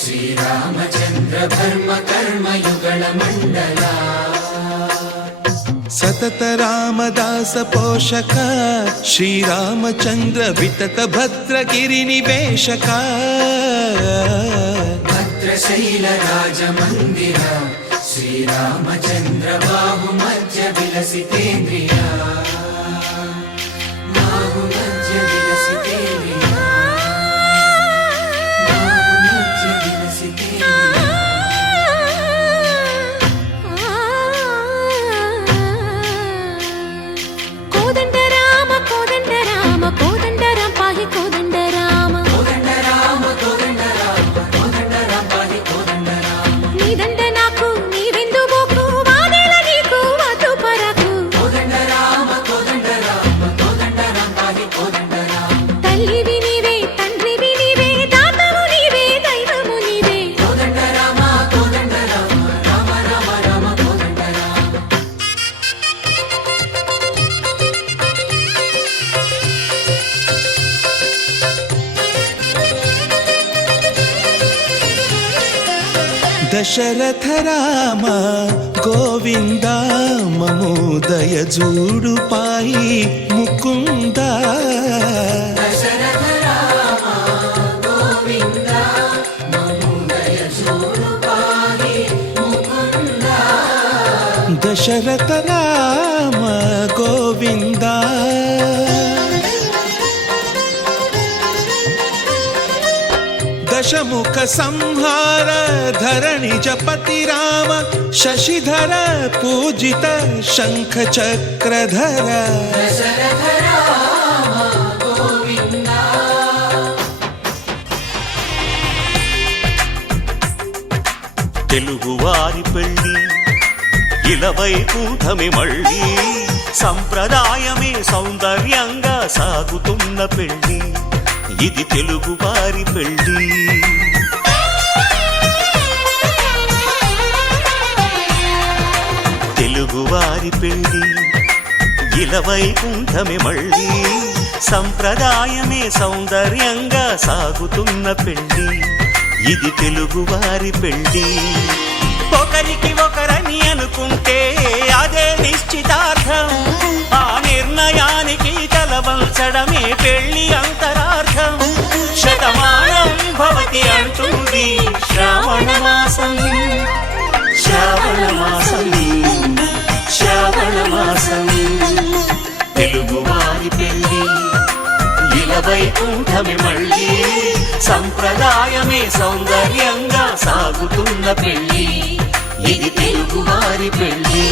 శ్రీరామచంద్ర ధర్మ కర్మ యుగళ మండల సతత రామదాస పోషక శ్రీరామచంద్ర వితత భద్రగిరి నివేశక భద్రశైల రాజమందిర శ్రీరామచంద్ర బాహు మధ్య విలసితేంద్రియ బాహు మధ్య విలసితేంద్రియ బాహు మధ్య విలసితేంద్రియ కోదండ రామ కోదండ రామ కోదండ రామ పాహి కోదండ రామ కోదండ రామ కోదండ రామ కోదండ రామ పాహి కోదండ రామ నీదండ నాకు నీవెందు బోకు వాదేల నీకు వాతు పరకు కోదండ రామ కోదండ రామ కోదండ రామ పాహి కోదండ రామ తల్లివి నీవే తండ్రివి నీవే దాతవు నీవే దైవము నీవే కోదండ రామ కోదండ రామ రామ రామ రామ కోదండ రామ దశరథ రామ గోవింద మమోదయ జూడు పాయి ముకుంద దశరథ రామ గోవింద మముదయ చూడు పాహి ముకుంద దశరథ రామ గోవింద దశముఖ సంహార ధరణి జపతి రామ శశిధర పూజిత శంఖ చక్రధర దశరథ రామ గోవింద తెలుగువారి పెళ్ళి ఇలవైకుంఠమి మళ్ళీ సంప్రదాయమే సౌందర్యంగా సాగుతున్న పెళ్ళి ఇది తెలుగువారి పెళ్ళి తెలుగువారి పెళ్ళి ఇలవైకుంఠమి మళ్ళీ సంప్రదాయమే సౌందర్యంగా సాగుతున్న పెళ్ళి ఇది తెలుగువారి పెళ్ళి ఒకరికి ఒకరని అనుకుంటే అదే నిశ్చితార్థం ఆ నిర్ణయానికి తలవంచడమే పెళ్లి అంతరార్థం శతమానం భవతి అంటుంది శ్రావణ మాసం శ్రావణ మాసం శ్రావణ మాసం తెలుగువారి పెళ్లి ఇలవైకుంఠమి మళ్ళీ సంప్రదాయమే సౌందర్యంగా సాగుతున్న పెళ్లి ఇది తెలుగువారి పెళ్లి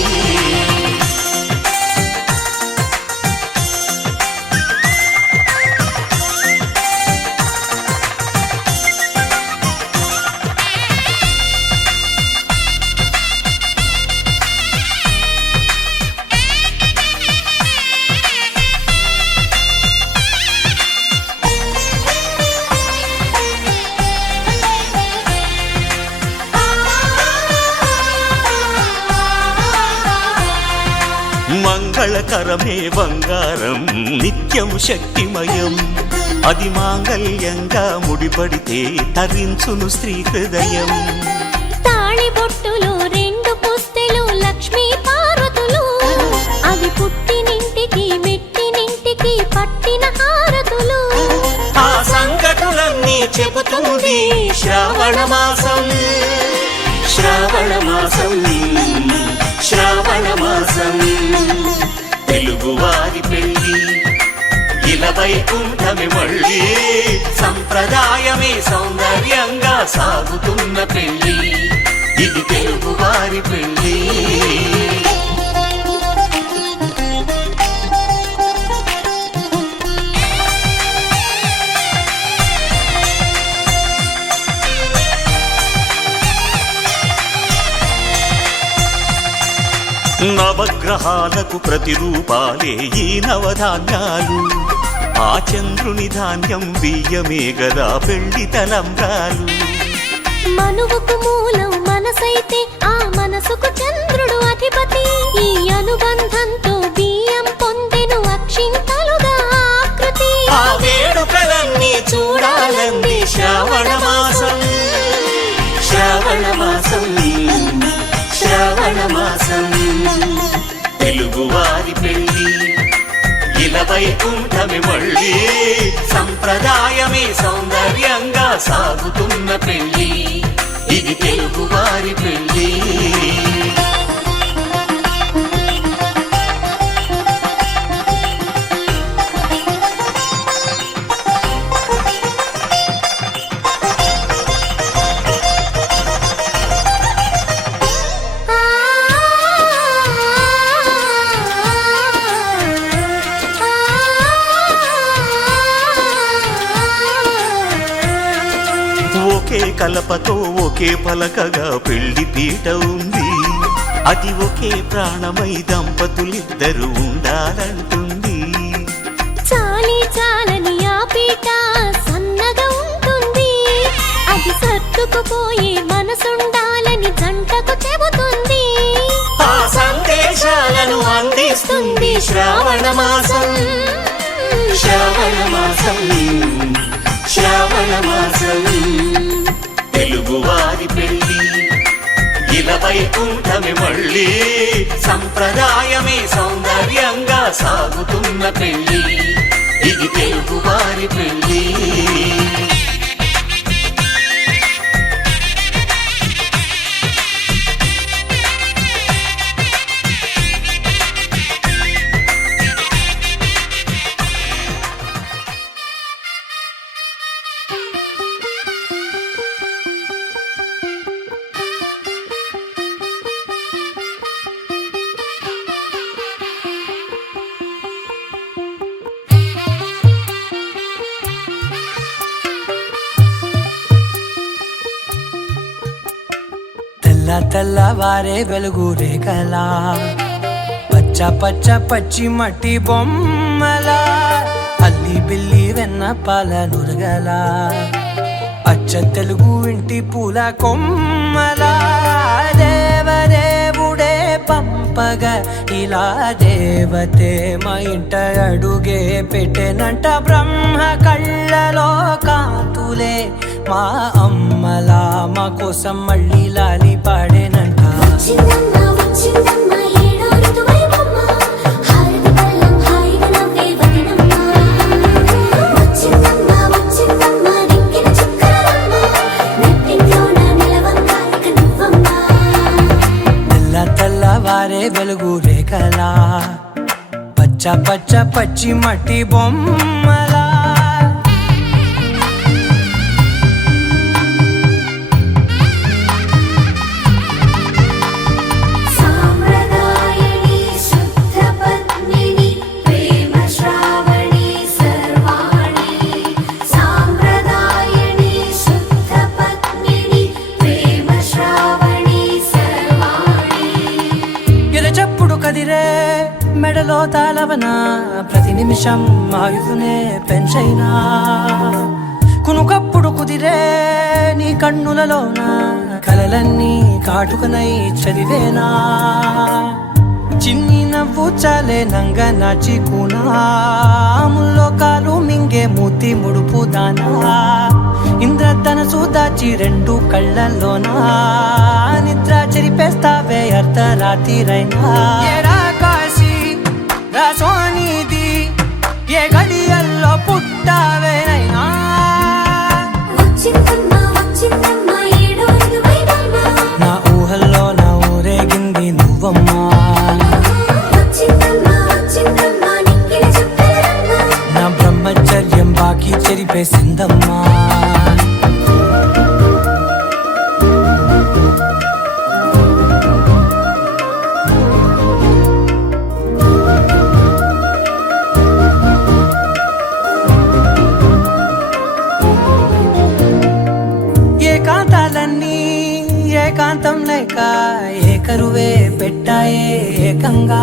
మంగళకరమే బంగారం నిత్యం శక్తిమయం అది మాంగళ్యంగా ముడిపడితే తరించును స్త్రీ హృదయం తాళి బొట్టులో రెండు పుస్తెలు లక్ష్మీ పార్వతులు అవి పుట్టినింటికి మెట్టినింటికి పట్టిన హారతులు ఆ సంగతులన్నీ చెబుతుంది శ్రావణ మాసం శ్రావణ మాసం శ్రావణ మాసం తెలుగువారి పెళ్ళి ఇలా వైకుంఠమే మళ్ళీ సంప్రదాయమే సౌందర్యంగా సాగుతున్న పెళ్ళి ఇది తెలుగువారి పెళ్ళి నవగ్రహాలకు ప్రతిరూపాలే ఈ నవధాన్యాలు ఆ చంద్రుని ధాన్యం బియ్యమే గదా పెళ్లి తలంబ్రాలు మనువుకు మూలం మనసైతే ఆ మనసుకు చంద్రుడు అధిపతి ఈ అనుబంధంతో బియ్యం పొందెను అక్షింతలుగా ఆకృతి ఆ వేడుకలన్నీ చూడాలంది శ్రావణ మాసం శ్రావణ మాసం శ్రావణ మాసం తెలుగువారి పెళ్ళి ఇలా వైకుంఠమే మళ్ళీ సంప్రదాయమే సౌందర్యంగా సాగుతున్న పెళ్ళి ఇది తెలుగువారి పెళ్ళి ఒకే కలపతో ఒకే పలకగా పెళ్లి పీట ఉంది అది ఒకే ప్రాణమై దంపతులిద్దరు ఉండాలంటుంది చాలి చాలని ఆ పీట సన్నగా ఉంటుంది అది సర్దుకుపోయే మనసుండాలని జంటకు చెబుతుంది ఆ సందేశాలను అందిస్తుంది శ్రావణ మాసం శ్రావణ మాసం శ్రావణ మాసం తెలుగువారి పెళ్ళి ఇలా వైకుంఠమే మళ్ళీ సంప్రదాయమే సౌందర్యంగా సాగుతున్న పెళ్ళి ఇది తెలుగువారి పెళ్ళి తెల్లవారే వెలుగు రేఖలా పచ్చ పచ్చ పచ్చి మట్టి బొమ్మలా అల్లి బిల్లి వెన్న పాల నురగలా అచ్చ తెలుగు ఇంటి పూల కొమ్మలా దేవదేవుడే పంపగా ఇలా దేవతే మా ఇంట అడుగే పెట్టెనంట బ్రహ్మ కళ్ళలో కాతులే మా అమ్మలా మా కోసం మళ్ళీ లాలి పాడేనంట వచ్చిందమ్మ వచ్చిందమ్మ ఏడో ఋతువైవమ్మ హారతి పళ్ళం హాయిగా నవ్వే వదినమ్మ వచ్చిందమ్మ వచ్చిందమ్మ నెక్కిన చుక్కలమ్మ నెట్టింట్లోన నిలవంగా ఇక నువ్వమ్మ తెల్లవారే వెలుగు రేఖలా పచ్చ పచ్చ పచ్చి మట్టి బొమ్మలా సాంప్రదాయని శుద్ధ పద్మిని ప్రేమ శ్రావణి సర్వాణి సాంప్రదాయని శుద్ధ పద్మిని ప్రేమ శ్రావణి సర్వాణి ఎరచప్పుడు కదిరే మెడలో తాళవన ప్రతి నిమిషం ఆయుధునే పెంచైనా కునుకప్పుడు కుదిరే నీ కన్నులలోన కలలన్నీ కాటుకనై చదివేనా చిన్ని నవ్వు చాలే నంగ నాచి కూనాముల్లో కాలు మింగే మూతి ముడుపు దానా ఇంద్రధనసు దాచి రెండు కళ్ళల్లోనా నిద్ర చెరిపేస్తావే అర్ధరాత్రిరైనా ఏడా కాశీ రాసోనిది ఏ గడియల్లో పుట్టావేనైనా వచ్చిందమ్మా వచ్చిందమ్మా ఏడో ఋతువైవమ్మా నా ఊహల్లో నా ఊరేగింది నువ్వమ్మా వచ్చిందమ్మా వచ్చిందమ్మా నిక్కిన చుక్కలమ్మా నా బ్రహ్మచర్యం బాకీ చెరిపేసిందమ్మా ఏకాంతాలన్నీ ఏకాంతం లేక ఏకరువే పెట్టాయే ఏకంగా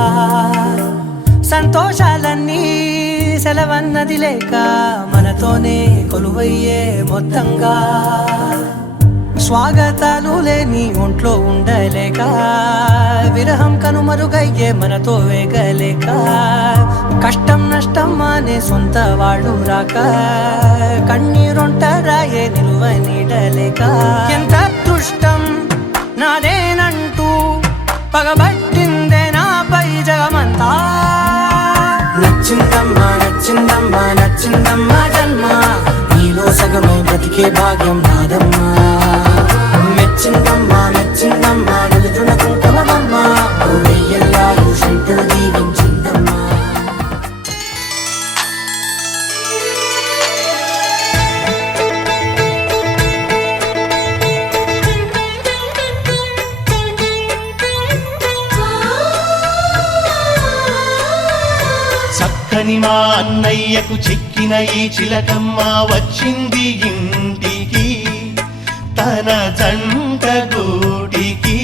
సంతోషాలన్నీ సెలవన్నది లేక మనతోనే కొలువయ్యే మొత్తంగా స్వాగతాలు లేని ఒంట్లో ఉండలేక విరహం కనుమరుగయ్యే మనతో వేగలేక కష్టం నష్టం అనే సొంత వాళ్ళు రాక కన్నీరొంటరాయే నిలువ నీడలేక ఎంత అదృష్టం నాదేనంటూ పగబట్టిందే నాపై జగమంతా నచ్చిందమ్మా నచ్చిందమ్మా నచ్చిందమ్మా జన్మ నీలో సగమై బ్రతికే భాగ్యం నాదమ్మా మెచ్చిందమ్మా మెచ్చిందమ్మా నిలుచున కుంకుమమ్మా వెయ్యల్లాలు శంకరు దీవించిందమ్మా చక్కని మా అన్నయ్యకు చిక్కిన ఈ చిలకమ్మ వచ్చింది ఇంటికి తన జంట గూటికి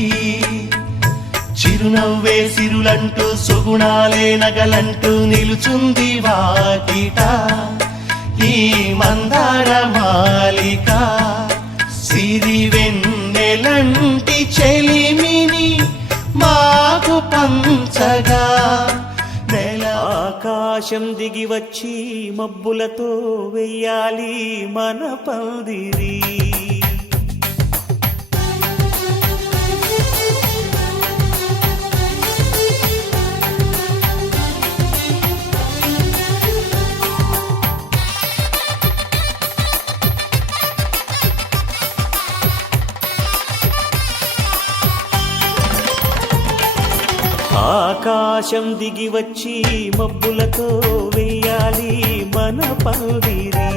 చిరునవ్వే సిరులంటూ సుగుణాలే నగలంటూ నిలుచుంది వాకిట ఈ మందార మాలిక సిరి వెన్నెలంటి చెలిమిని మాకు పంచగా ఆకాశం దిగి వచ్చి మబ్బులతో వెయ్యాలి మన పందిరి ఆకాశం దిగి వచ్చి మబ్బులతో వెయ్యాలి మన పందిరి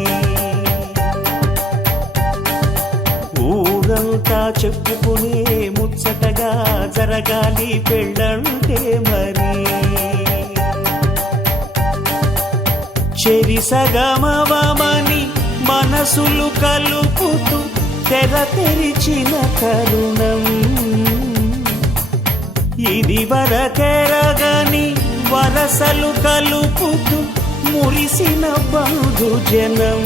ఊరంతా చెప్పుకునే ముచ్చటగా జరగాలి పెళ్ళంటే మరి చెరిసగమవమని మనసులు కలుపుతూ తెర తెరిచిన తరుణం ఇది వరకెరగని వరసలు కలుపుతూ మురిసిన బంధుజనం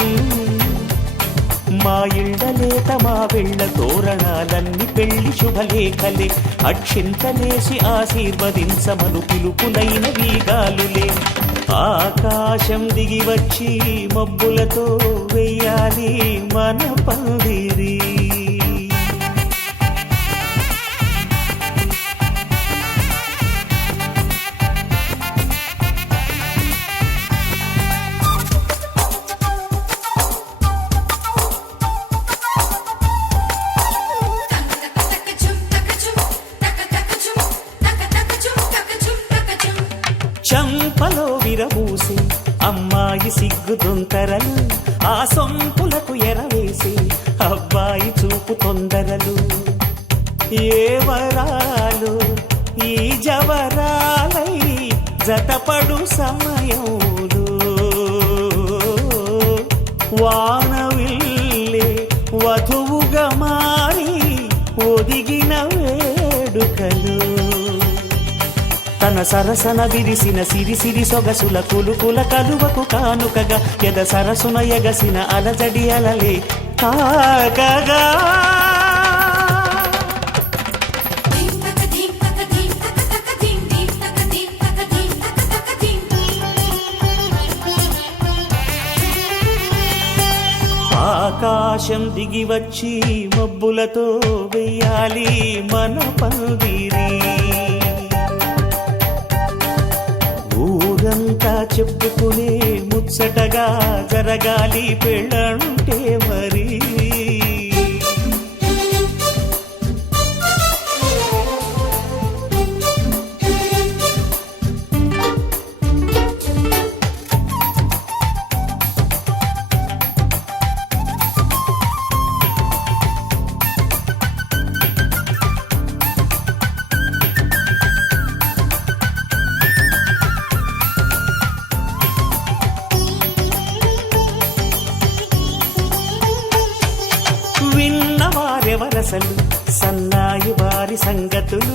మా ఇళ్ళలేత మా వెళ్ళ తోరణాలన్నీ పెళ్లి శుభలేఖలే అక్షింతలేసి ఆశీర్వదించమను పిలుపులైన వీగాలులే ఆకాశం దిగి వచ్చి మబ్బులతో వెయ్యాలి మన పందిరి చంపలో విరబూసి అమ్మాయి సిగ్గుదొంతరలు ఆ సొంపులకు ఎరవేసి అబ్బాయి చూపు తొందరలు ఏ వరాలు ఈ జవరాలై జతపడు సమయంలో వానవిల్లే వధువుగా మారి ఒదిగిన వేడుకలు తన సరసన విరిసిన సిరిసిరి సొగసుల కులుకుల కలువకు కానుకగా ఎద సరసున ఎగసిన అలజడి అలలే తాగగా ఆకాశం దిగి వచ్చి మబ్బులతో వెయ్యాలి మన పందిరి ఊరంతా చెప్పుకునే ముచ్చటగా జరగాలి పెళ్ళంటే మరి విన్నవారెవరసలు సన్నాయి వారి సంగతులు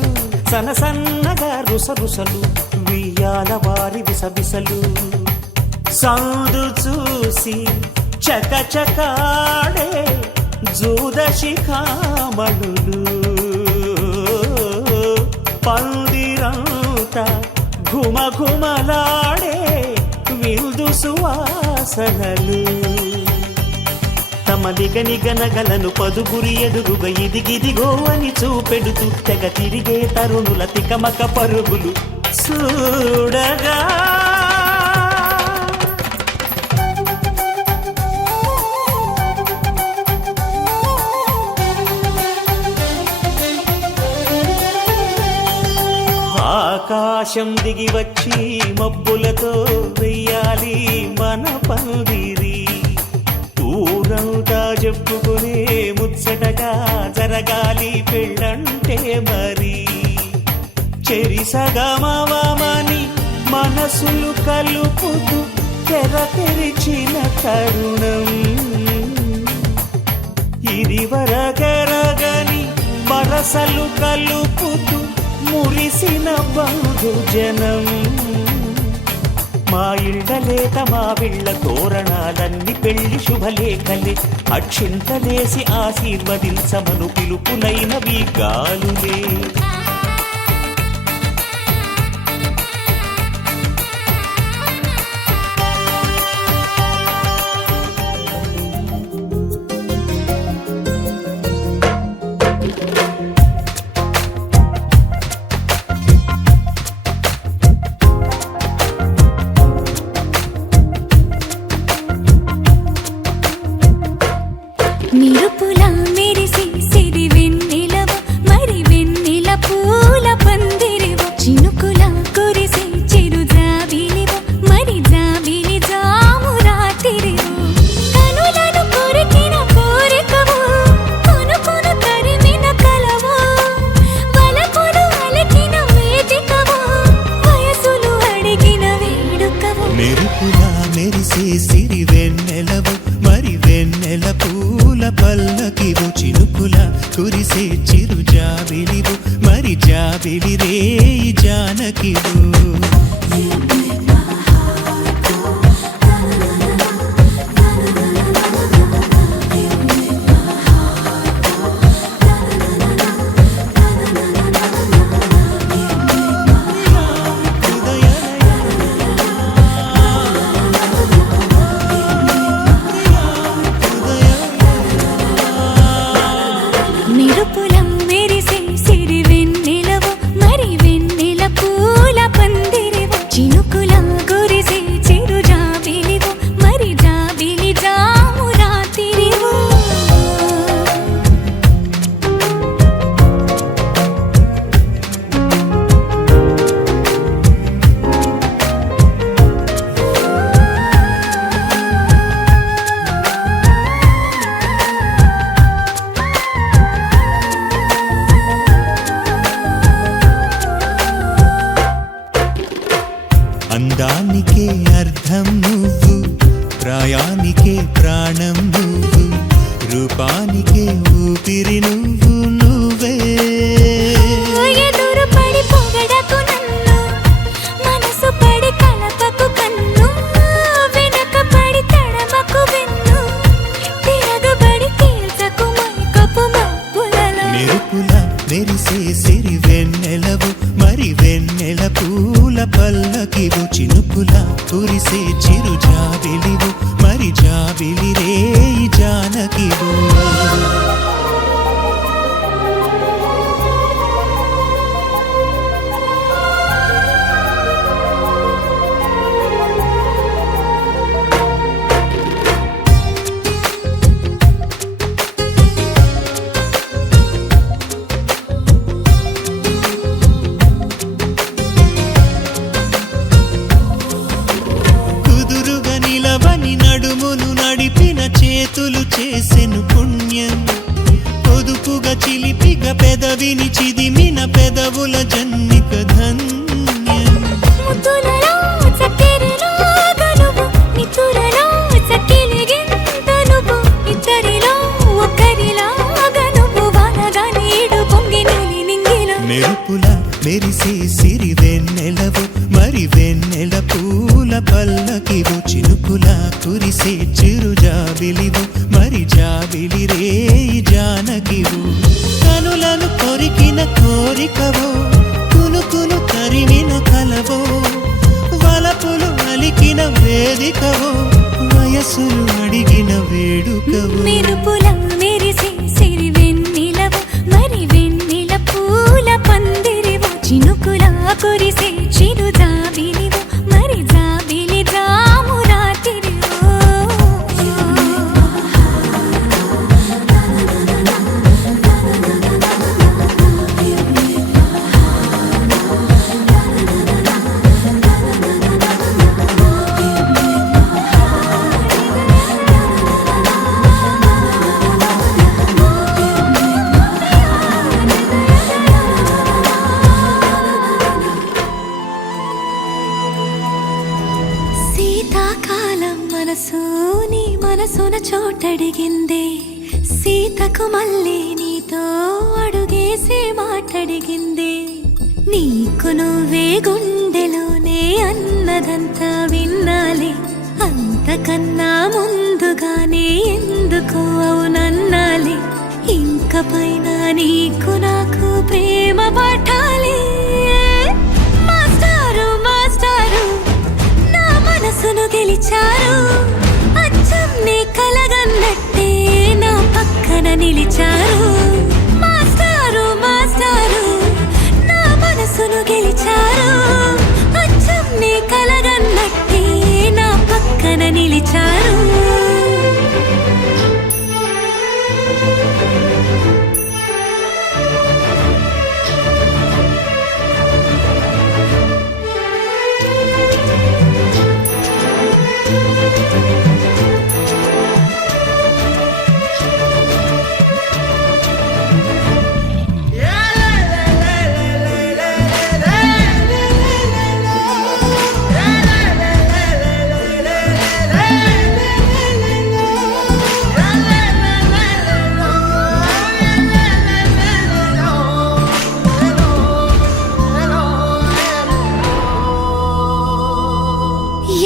సనసన్నగా రుసరుసలు వియ్యాల వారి విసవిసలు సందు చూసి చకచకాడే జూదశిఖామణులు పందిరంతా ఘుమఘుమలాడే విందు సువాసనలు తమ నిగనిగనగలను పదుగురి ఎదురుగా ఇదిగిదిగో అని చూపెడుతూ తెగ తిరిగే తరుణుల తికమక పరుగులు చూడగా ఆకాశం దిగి వచ్చి మబ్బులతో వెయ్యాలి మన పందిరి ఊరంతా చెప్పుకునే ముచ్చటగా జరగాలి పెళ్ళంటే మరి చెరిసగమవమని మనసులు కలుపుతూ తెర తెరిచిన తరుణం ఇది వరకెరగని వరసలు కలుపుతూ మురిసిన బంధుజనం మా ఇళ్ళలేత మా విళ్ళ తోరణాలన్నీ పెళ్లి శుభలేఖలే అక్షింతలేసి ఆశీర్వదించమను పిలుపులైనవి గాలులే నిరుపులా మెరిసి సిరి వెన్నెలవు మరి వెన్నెల పూల పందిరివు చినుకులా కురిసి చిరు జాబిలివు మరి జాబిలి జాము రాత్రివు కనులను కొరికిన కోరికవు కొనుకొను తరిమిన కలవు వలపులు అలికిన వేదికవు వయసులు అడిగిన వేడుకవు మెరుపులా మెరిసే సిరి వెన్నెలవు మరి వెన్నెల పూల పల్లకివు చినుకుల కురిసే చిరు జాబిలివు మరి జాబిలి రే జానకివు నిరుపులం మెరిసే సిరి వెన్నెలవు మరి వెన్నెల పూల పందిరివు చినుకుల గురిసే చిరు జాబిలివు మరి జాబిలి జాము రాత్రివు అందానికే అర్థం నువ్వు ప్రాయానికే ప్రాణం నువ్వు రూపానికే ఊపిరి నువ్వు నువ్వే ఎదురు పడి పొగడకు నన్ను మనసు పడి కలపకు కన్ను వెనక పడి తడమకు వెన్ను తిరగబడి తీర్చకు మైకపు మబ్బులలో మెరుపుల మెరిసే సిరి వెన్నెలవు మరి వెన్నెల పూల పల్లకివు చినుకుల కురిసే చిరు జాబిలివు మరి జాబిలి రే జానకివు నడుమును నడిపిన చేతులు చేసెను పుణ్యం పొదుపుగా చిలిపిగా పెదవిని చిదిమిన పెదవుల జన్మిక ధన్యం ముద్దులలో చక్కెరలో గనువు నితురలో చక్కిలిగింత నువ్వు ఇద్దరిలో ఒక్కరిలాగా నువ్వు వానగా నీడు పొంగి నీలి నింగిలో మెరుపుల మెరిసే సిరి వెన్నెలవు మరి వెన్నెల పూల పల్లకివు చినుకుల కురిసే చిరు జాబిలివు మరి జాబిలి రేయి జానకివు కనులను కొరికిన కోరికవో కునుకును తరిమిన కలవో వలపులు అలికిన వేదికవో వయసులు అడిగిన వేడుకవో మెరుపుల మెరిసే సిరి వెన్నెలవు మరి వెన్నెల పూల పందిరివు చినుకుల కురిసే చిరు జాబిలివు మరి జాబిలి జాము రాత్రివో శీతాకాలం మనసు నీ మనసున చోటడిగిందే సీతకు మళ్ళీ నీతో అడుగేసి మాటడిగిందే నీకు నువ్వే గుండెలోనే అన్నదంతా విన్నాలే అంతకన్నా ముందుగానే ఎందుకు అవునన్నాలే ఇంక పైన నీకు నాకు ప్రేమ పాఠాలే మాస్టారు మాస్టారు నా మనసును గెలిచారు అచ్చం నీ కలగన్నట్టే నా పక్కన నిలిచారు మాస్టారు మాస్టారు నా మనసును గెలిచారు అచ్చం నీ కలగన్నట్టే నా పక్కన నిలిచారు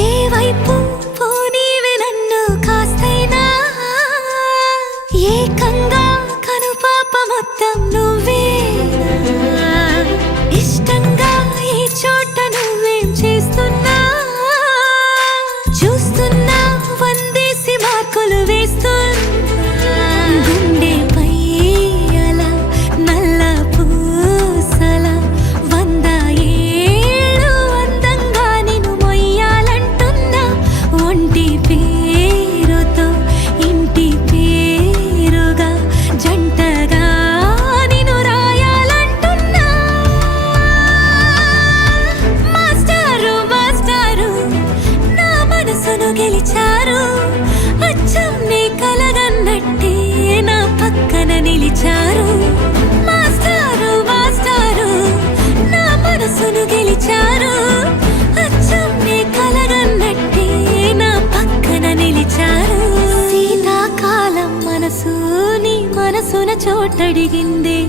ఏ వైపు పోనీవే నన్ను కాస్తైనా ఏకంగా కనుపాప మొత్తం నువ్వే ఇష్టంగా ఈ చోట నువ్వేం చేస్తున్నా చూస్తున్నా వందేసి మార్కులు వేస్తున్నా గుండెపై అలా నల్ల పూసల 100 ఏళ్ళు అందంగా నిన్ను మొయ్యాలంటున్నా ఒంటి పేరుతో ఇంటి పేరుగా జంటగా నిన్ను రాయాలంటున్నా మాస్టారు మాస్టారు నా మనసును గెలిచారు అచ్చం నీ కలగన్నట్టే నా పక్కన నిలిచారు మాస్టారు మాస్టారు నా మనసును గెలిచారు అచ్చం నీ కలగన్నట్టే నా పక్కన నిలిచారు శీతాకాలం మనసు నీ మనసున చోటడిగిందే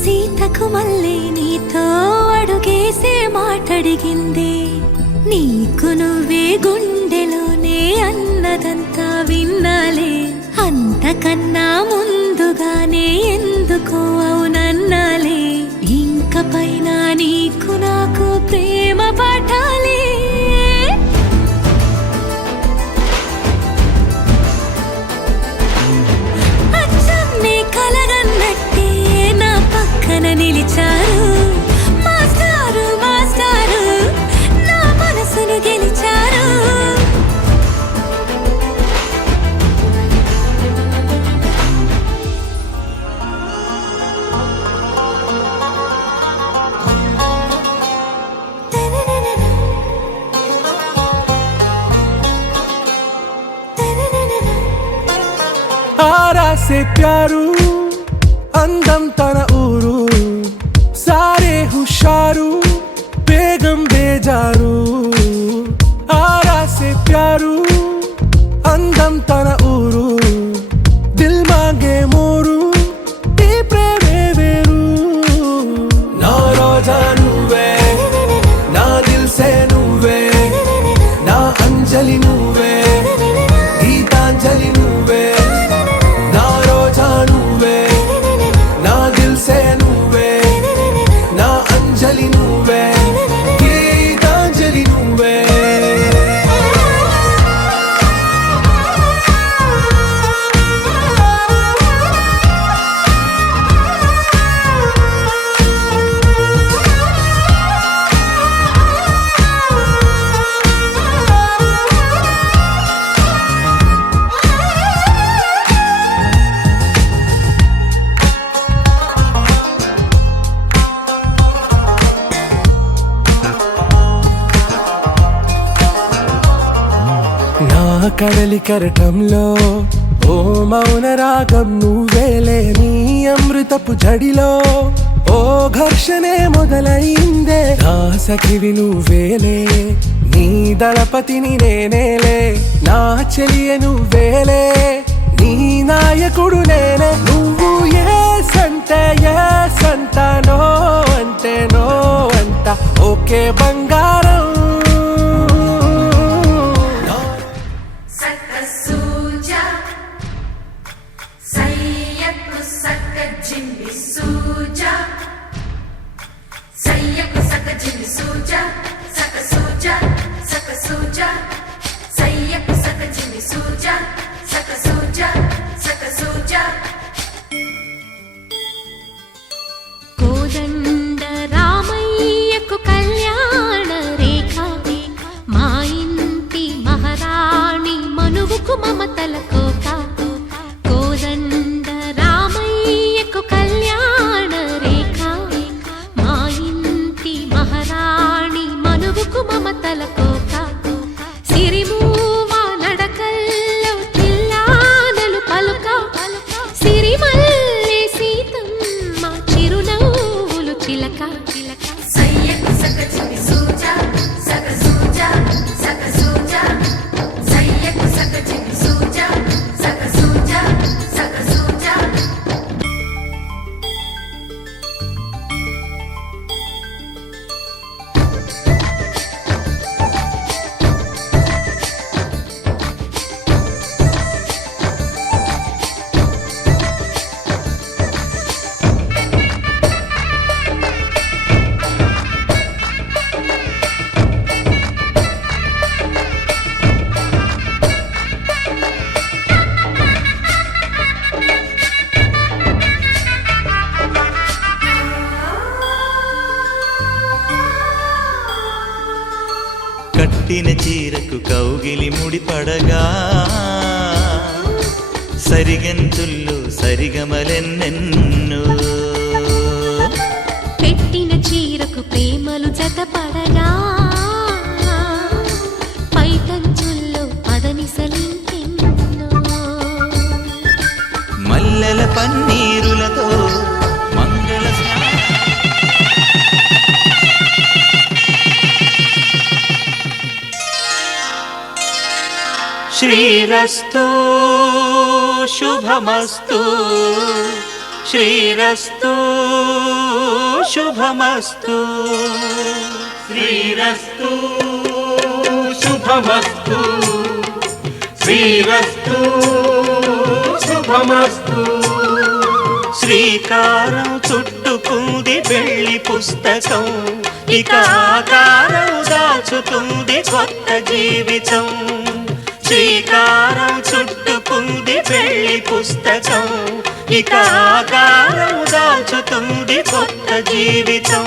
సీతకు మళ్ళీ నీతో అడుగేసే మాటడిగిందే నీకు నువ్వే గుండెలోనే అన్నదంతా విన్నాలే అంతకన్నా ముందుగానే ఎందుకు అవునన్నాలే ఇంక పైన నీకు నాకు ప్రేమ పాఠాలే అచ్చం నీ కలగన్నట్టే నా పక్కన నిలిచారు మాస్టారు మాస్టారు నా మనసును గెలిచారు తనననన ఆరా సే ప్యారు అందం తన ఊరు సారే హుషారు బేగం బేజారు ఆరా సే ప్యారు అందం తన ఊరు దిల్ మాంగే మోరు ఈ ప్రేమే వేరు నా రోజా నువ్వే నా దిల్ సే నువ్వే నా అంజలి నువ్వే గీతాంజలి నువ్వే నా రోజా నువ్వే నా దిల్ సే నువ్వే నా అంజలి నువ్వే గీతాంజలి నువ్వే నా కడలి కరటంలో ఓ మౌన రాగం నువ్వేలే నీ అమృతపు జడిలో ఓ ఘర్షణే మొదలైందే నా సఖివి నువ్వేలే నీ దళపతిని నేనేలే నా చెలియ నువ్వేలే నీ నాయకుడు నేనే నువ్వు ఏ సంట నో అంటే నో అంట ఓకే బంగారం సక్క సూజా సయ్యకు సక్క జింబి సూజా సయ్యకు సక్క జింబి సూజా సక్క సూజా సక్క సూజా సయ్యకు సక్క జింబి సూజా సక్క సూజా సక్క సూజా కోదండ రామయ్యకు కళ్యాణ రేఖ మా ఇంటి మహారాణి మనువుకు మమతల కోక కోదండ రామయ్యకు కళ్యాణ రేఖ మా ఇంటి మహారాణి మనువుకు మమతల కోక సిరిమూవ నడకల్లో చిల్లానలు పలుక సిరిమల్లె సీతమ్మ చిరునవ్వులు చిలక సయ్యకు సక జింబి సూజా సక సూజా సక సూజా సయ్యకు సక జింబి సూజా సక సూజా సక సూజా కట్టిన చీరకు కౌగిలి ముడిపడగా సరిగంతుల్లో సరిగమలెన్నెన్నో పెట్టిన చీరకు ప్రేమలు జతపడగా పైకంచుల్లో పదనిసలింకెన్నో మల్లెల పన్నీరులతో మంగళ స్నానం శ్రీరస్తు శుభమస్తు శ్రీరస్తు శుభమస్తు శ్రీరస్తు శుభమస్తు శ్రీరస్తు శుభమస్తు శ్రీకారం చుట్టుకుంది పెళ్లి పుస్తకం ఇక ఆకారం దాచుతుంది కొత్త జీవితం శ్రీకారం చుట్టుకుంది పెళ్లి పుస్తకం ఇక ఆకారం దాచుతుంది కొత్త జీవితం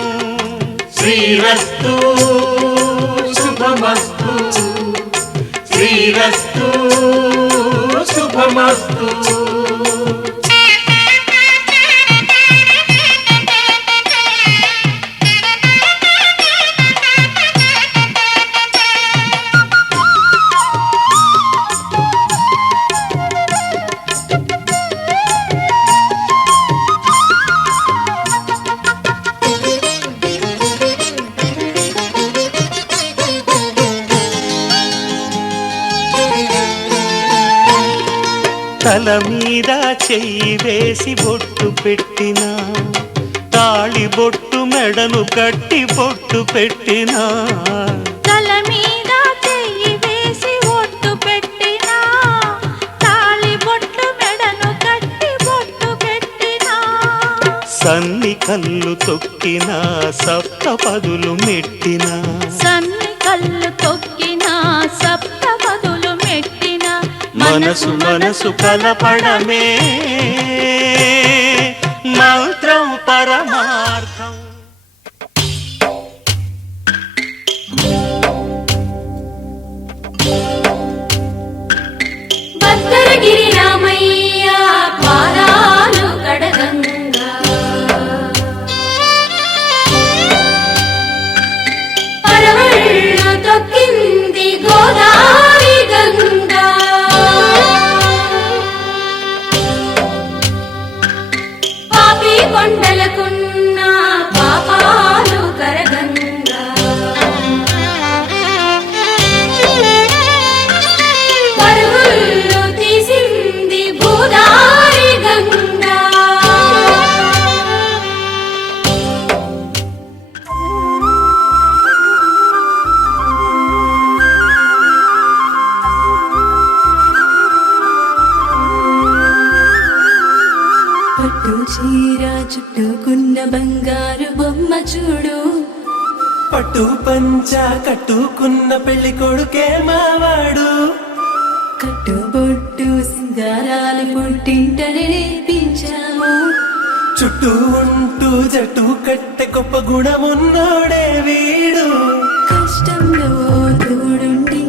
శ్రీరస్తు శుభమస్తు శ్రీరస్తు శుభమస్తు తల మీద చెయ్యి వేసి బొట్టు పెట్టినా తాళి బొట్టు మెడను కట్టి బొట్టు పెట్టినా తల మీద చెయ్యి వేసి ఒట్టు పెట్టినా తాళి బొట్టు మెడను కట్టి బొట్టు పెట్టినా సన్ని కళ్ళు తొక్కినా సప్తపదులు మెట్టినా సన్ని కళ్ళు తొక్కినా సప్తపదులు మెట్టినా మనసు మనసు కలపడమే మంత్రం పరమార్థం. భద్రగిరి రామయ్య పాదాలు కడగంగా పరవళ్ళు తొక్కింది గోదావరి గంగా పాపి కొండలకున్న పాపాలు కరగంగా పరుగులు తీసింది గోదావరి గంగా పట్టు చీర చుట్టుకున్న బంగారు బొమ్మ చూడు పట్టు పంచ కట్టుకున్న పెళ్లి కొడుకే మావాడు కట్టుబొట్టు సింగారాలు పుట్టింటనే నేర్పించాము చుట్టూ ఉంటూ జట్టు కట్టె గొప్ప గుణమున్నోడే వీడు కష్టంలో తోడుండి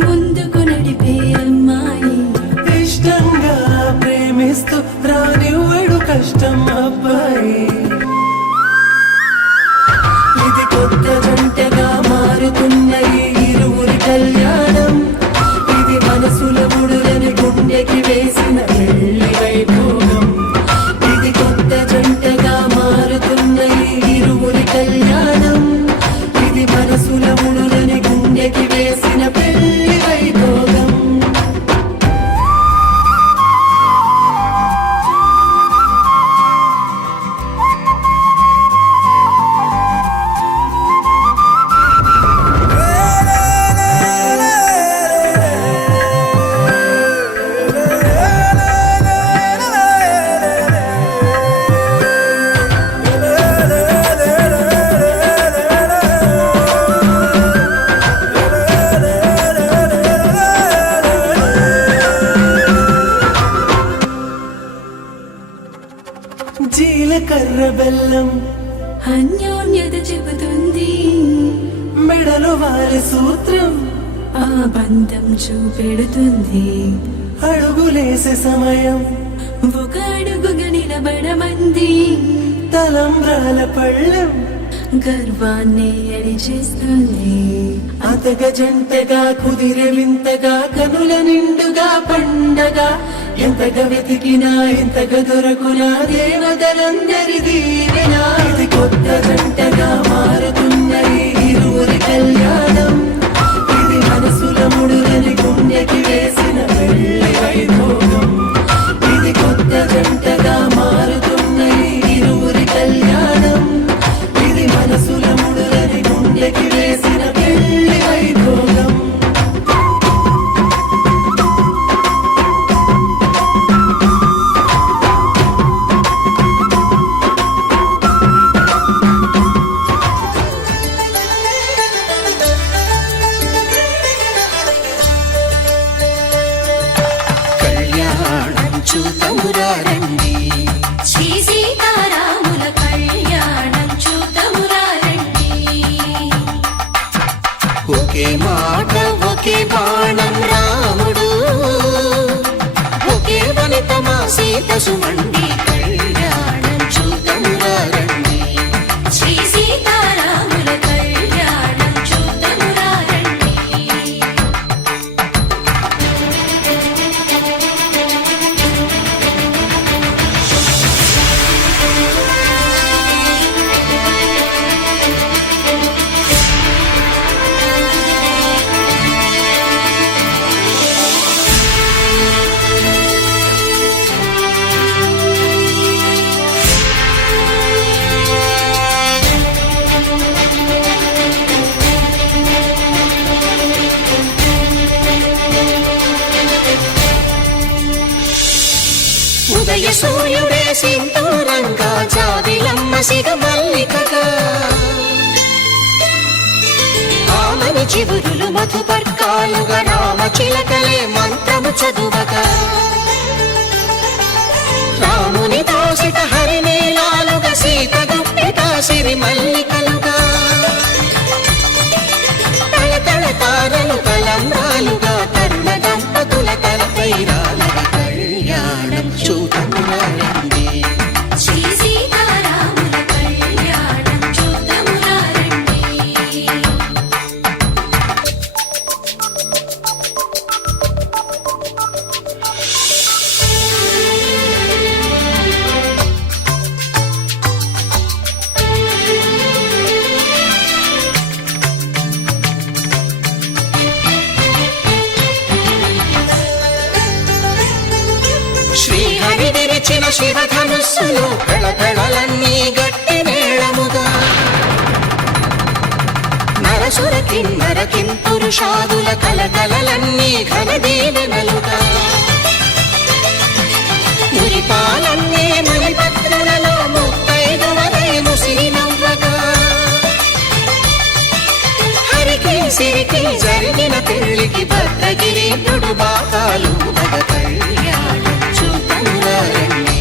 ముందుకు నడిపే అమ్మాయి ఇష్టంగా ప్రేమిస్తూ రానివ్వడు కష్టం అబ్బాయి ఇది కొత్త జంటగా మారుతున్న ఈ ఇరువురి కళ్యాణం ఇది మనసుల ముడులని గుండెకి వేసిన పెళ్లి వైభోగం ఇది కొత్త జంటగా మారుతున్న ఈ ఇరువురి కళ్యాణం ఇది మనసుల ముడులని గుండెకి వేసిన పెళ్లి వైభోగం జీలకర్ర బెల్లం అన్యోన్యత చెబుతుంది మెడలో వారి సూత్రం ఆ బంధం చూపెడుతుంది అడుగులేసే సమయం ఒక అడుగుగా నిలబడమంది తలంబ్రాల పళ్ళెం గర్వాన్ని అడిచేస్తుంది అతగ జంటగా కుదిరే వింతగా కనుల నిండుగా పండగా ఎంతగా వెతికినా ఎంతగా దొరకునా దేవతలందరి దీవెనా ఇది కొత్త జంటగా మారుతున్న ఈ ఇరువురి కళ్యాణం ఇది మనసుల ముడులని గుండెకి వేసిన పెళ్లి వైభోగం ఇది కొత్త జంటగా మారుతున్న ఈ ఇరువురి కళ్యాణం ఇది మనసుల ముడులని గుండెకి వేసిన పెళ్లి వైభోగం కళ్యాణం చూతమురారండి శ్రీ సీతారాముల కళ్యాణం చూతమురా రండి ఒకే మాట ఒకే బాణం రాముడు ఒకే వనిత మా సీత సుమండి కళ్యాణం చూతమురారండి శ్రీ సీతారాముల కళ్యాణం చూతమురా రండి జయసూర్యుడే సింధూరంగా జాబిలమ్మ సిగ మల్లికగా ఆమని చివురులు మధుపర్కాలుగా రామ చిలకలే మంత్రము చదువగా రాముని దోసిట హరినీలాలుగా సీత గుప్పిట సిరి మల్లికలుగా తల తారలు తలంబ్రాలుగా తరుణ దంపతుల తలపైరాలుగా కళ్యాణం చూడండి. శ్రీ సీతారాముల కళ్యాణం చూద్దామురా రండి. శ్రీహరి విరిచిన శివధనుస్సులు పెళపెళలన్నీ గట్టి మేళముగా నరసుర కిన్నర కింపురుషాదుల కలకలలన్నీ ఘనదీవెనలుగా మురిపాలన్నీ మణిపత్రులలో ముత్తైదువలై ముసిరి నవ్వగా హరికి సిరికి జరిగిన పెళ్లికి భద్రగిరి నుడు బాకాలు కళ్యాణం చూద్దామురా రండి.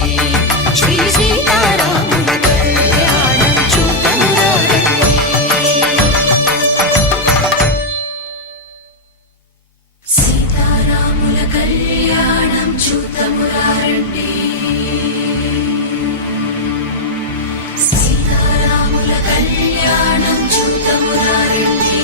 శ్రీ సీతారాముల కళ్యాణం చూద్దామురా రండి. సీతారాముల కళ్యాణం చూద్దామురా రండి. సీతారాముల కళ్యాణం చూద్దామురా రండి.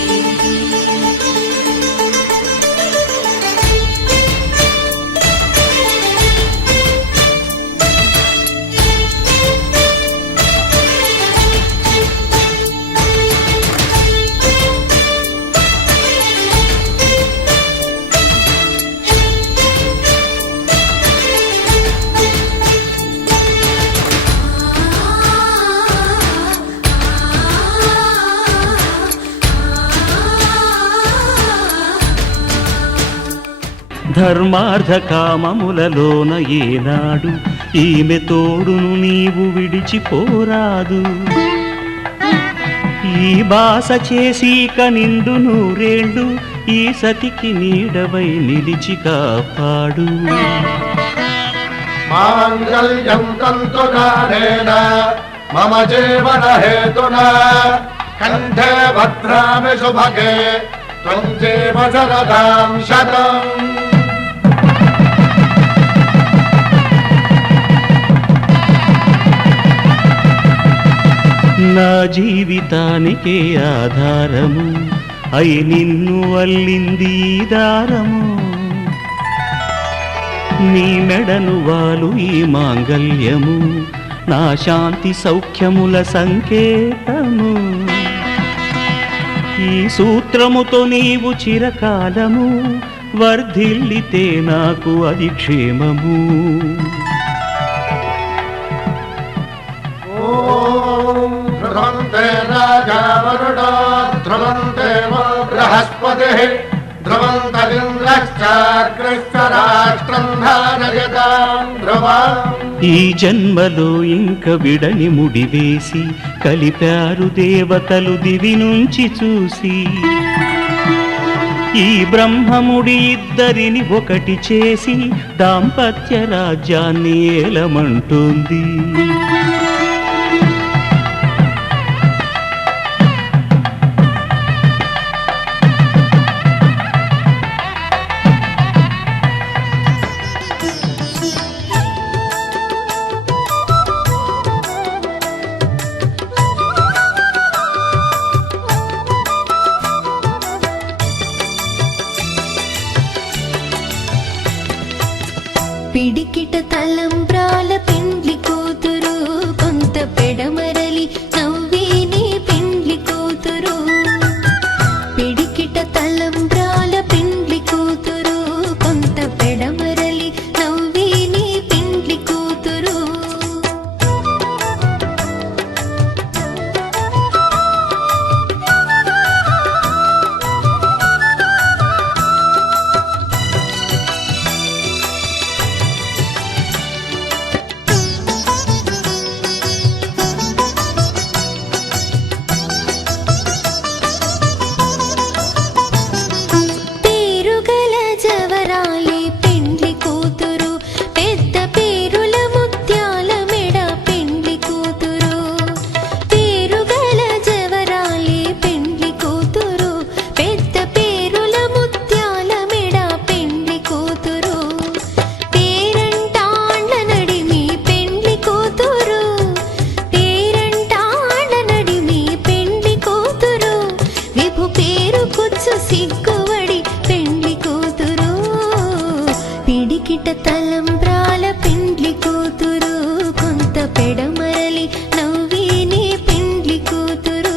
ధర్మార్థ కామములలోన ఏనాడు ఈమె తోడును నీవు విడిచిపోరాదు. ఈ బాస చేసి నిండు నూరేళ్ళు ఈ సతికి నీడవై నిలిచి కాపాడు. మాంగళ్యం తంతుకారేణ మమ జీవన హేతునా కంఠే భద్రామి శుభగే త్వం జీవ శరదాం శతం. నా జీవితానికే ఆధారము అయి నిన్ను అల్లింది ఈ దారము. నీ మెడను వాలు ఈ మాంగల్యము నా శాంతి సౌఖ్యముల సంకేతము. ఈ సూత్రముతో నీవు చిరకాలము వర్ధిల్లితే నాకు అది క్షేమము. ధ్రువంతే రాజా వరుడో ధ్రువంతే బృహస్పతిః ధ్రువంతరింద్రశ్చాగ్రశ్చ రాష్ట్రం ధారయతాం ధ్రువం. ఈ జన్మలో ఇంక విడని ముడివేసి కలిపారు దేవతలు దివి నుంచి చూసి. ఈ బ్రహ్మముడి ఇద్దరిని ఒకటి చేసి దాంపత్య రాజ్యాన్ని ఏలమంటుంది. పిడికిట తలంబ్రాల పెండ్లి కూతురు కొంత పెడమరలి నవ్విని పెండ్లి కూతురు. పిడికిట తలంబ్రాల పెండ్లి కూతురు కొంత పెడమరలి నవ్విని పెండ్లి కూతురు. తలంబ్రాల పెండ్లి కూతురు కొంత పెడమరలి నవ్విని పెండ్లి కూతురు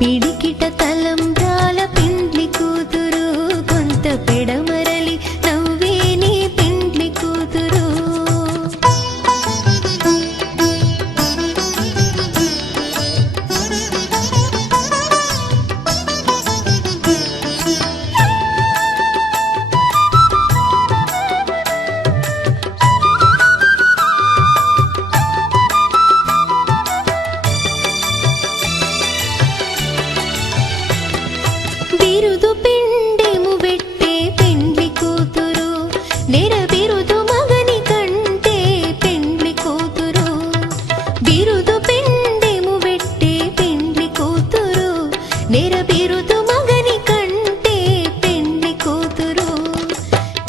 పిడికిట తలంబ్రాల పెండ్లి కూతురు కొంత పెడమరలి నవ్విని పెండ్లి కూతురు బిరుదు పిండెము పెట్టే పెండ్లి కూతురు నెర బిరుదు మగని కంటే పెండ్లి కూతురు బిరుదు పిండెము పెట్టే పెండ్లి కూతురు నెర బిరుదు మగని కంటే పెండ్లి కూతురు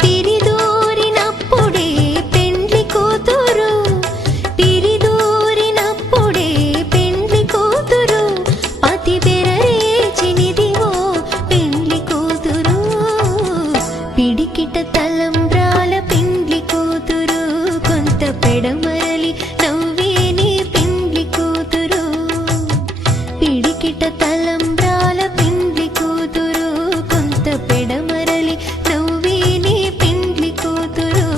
తిరిదూరినప్పుడే పెండ్లి కూతురు తిరిదూరినప్పుడే పెండ్లి కూతురు పతి బెరరేచినిదివో పెండ్లి కూతురు పిడికిట తలంబ్రాల పెండ్లి కూతురు కొంత పెడమరలి నవ్వేని పెండ్లి కూతురు పిడికిట తలంబ్రాల పెండ్లి కూతురు కొంత పెడమరలి నవ్వేని పెండ్లి కూతురు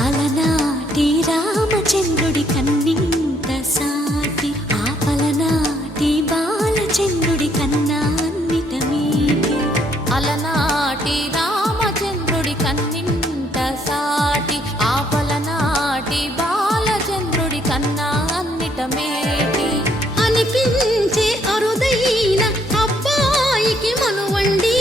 అలనాటి రామచంద్రుడి కన్నింత సాటి ఆపలనాటి బాలచంద్రుడి కన్నా అన్నిట మీటి అలనాటి రామచంద్రుడి కన్నింత సాటి ఆపలనాటి బాలచంద్రుడి కన్నా అన్నిట మేటి అనిపించే అరుదైన అబ్బాయికి మనువండి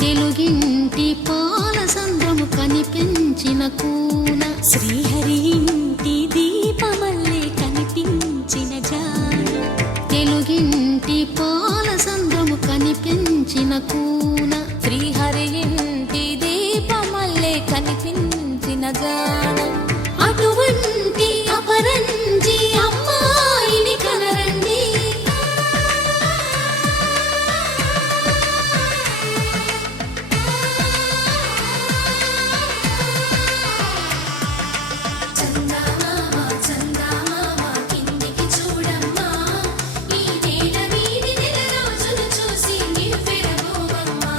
తెలుగింటి పాల సంద్రము కనిపించిన కూన శ్రీహరి ఇంటి దీపమల్లే కనిపించిన జాన తెలుగింటి పాల సంద్రము కనిపించిన కూన శ్రీహరి ఇంటి దీపమల్లే కనిపించిన జాన అటువంటి అపరంజి అమ్మాయిని కనరండి చందమామ చందమామ కిందికి చూడమ్మా ఈ నేల వీడి నెల రోజులు చూసి నివ్వెరబోవమ్మా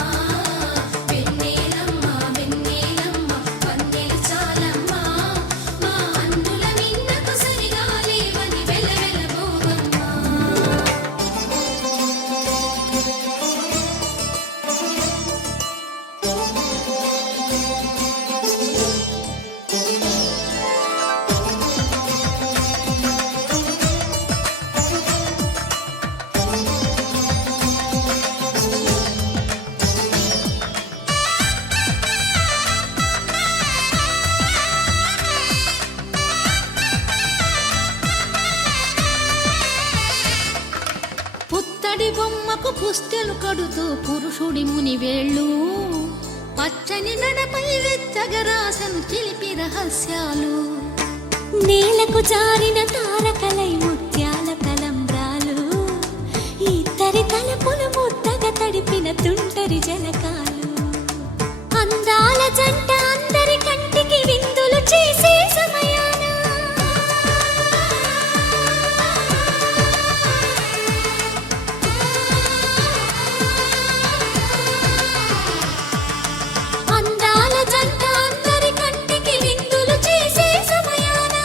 వెన్నెలమ్మ వెన్నెలమ్మ వన్నెలు చాలమ్మా మా అన్నుల మిన్నకు సరిగా లేవని వెలవెలబోవమ్మా పుత్తడి బొమ్మకు పుస్తెలు కడుతూ పురుషుడి ముని వేళ్ళు పచ్చని నడపై వెచ్చగరాసను చిలిపి రహస్యాలు నేలకు జారిన తారకలై ముత్యాల తలంబ్రాలు ఇద్దరి తలపులు ముద్దగా తడిపిన తుంటరి జలకాలు అందాల జంట అందరి కంటికి విందులు చేసే సమయాన అందాల జంట అందరి కంటికి విందులు చేసే సమయాన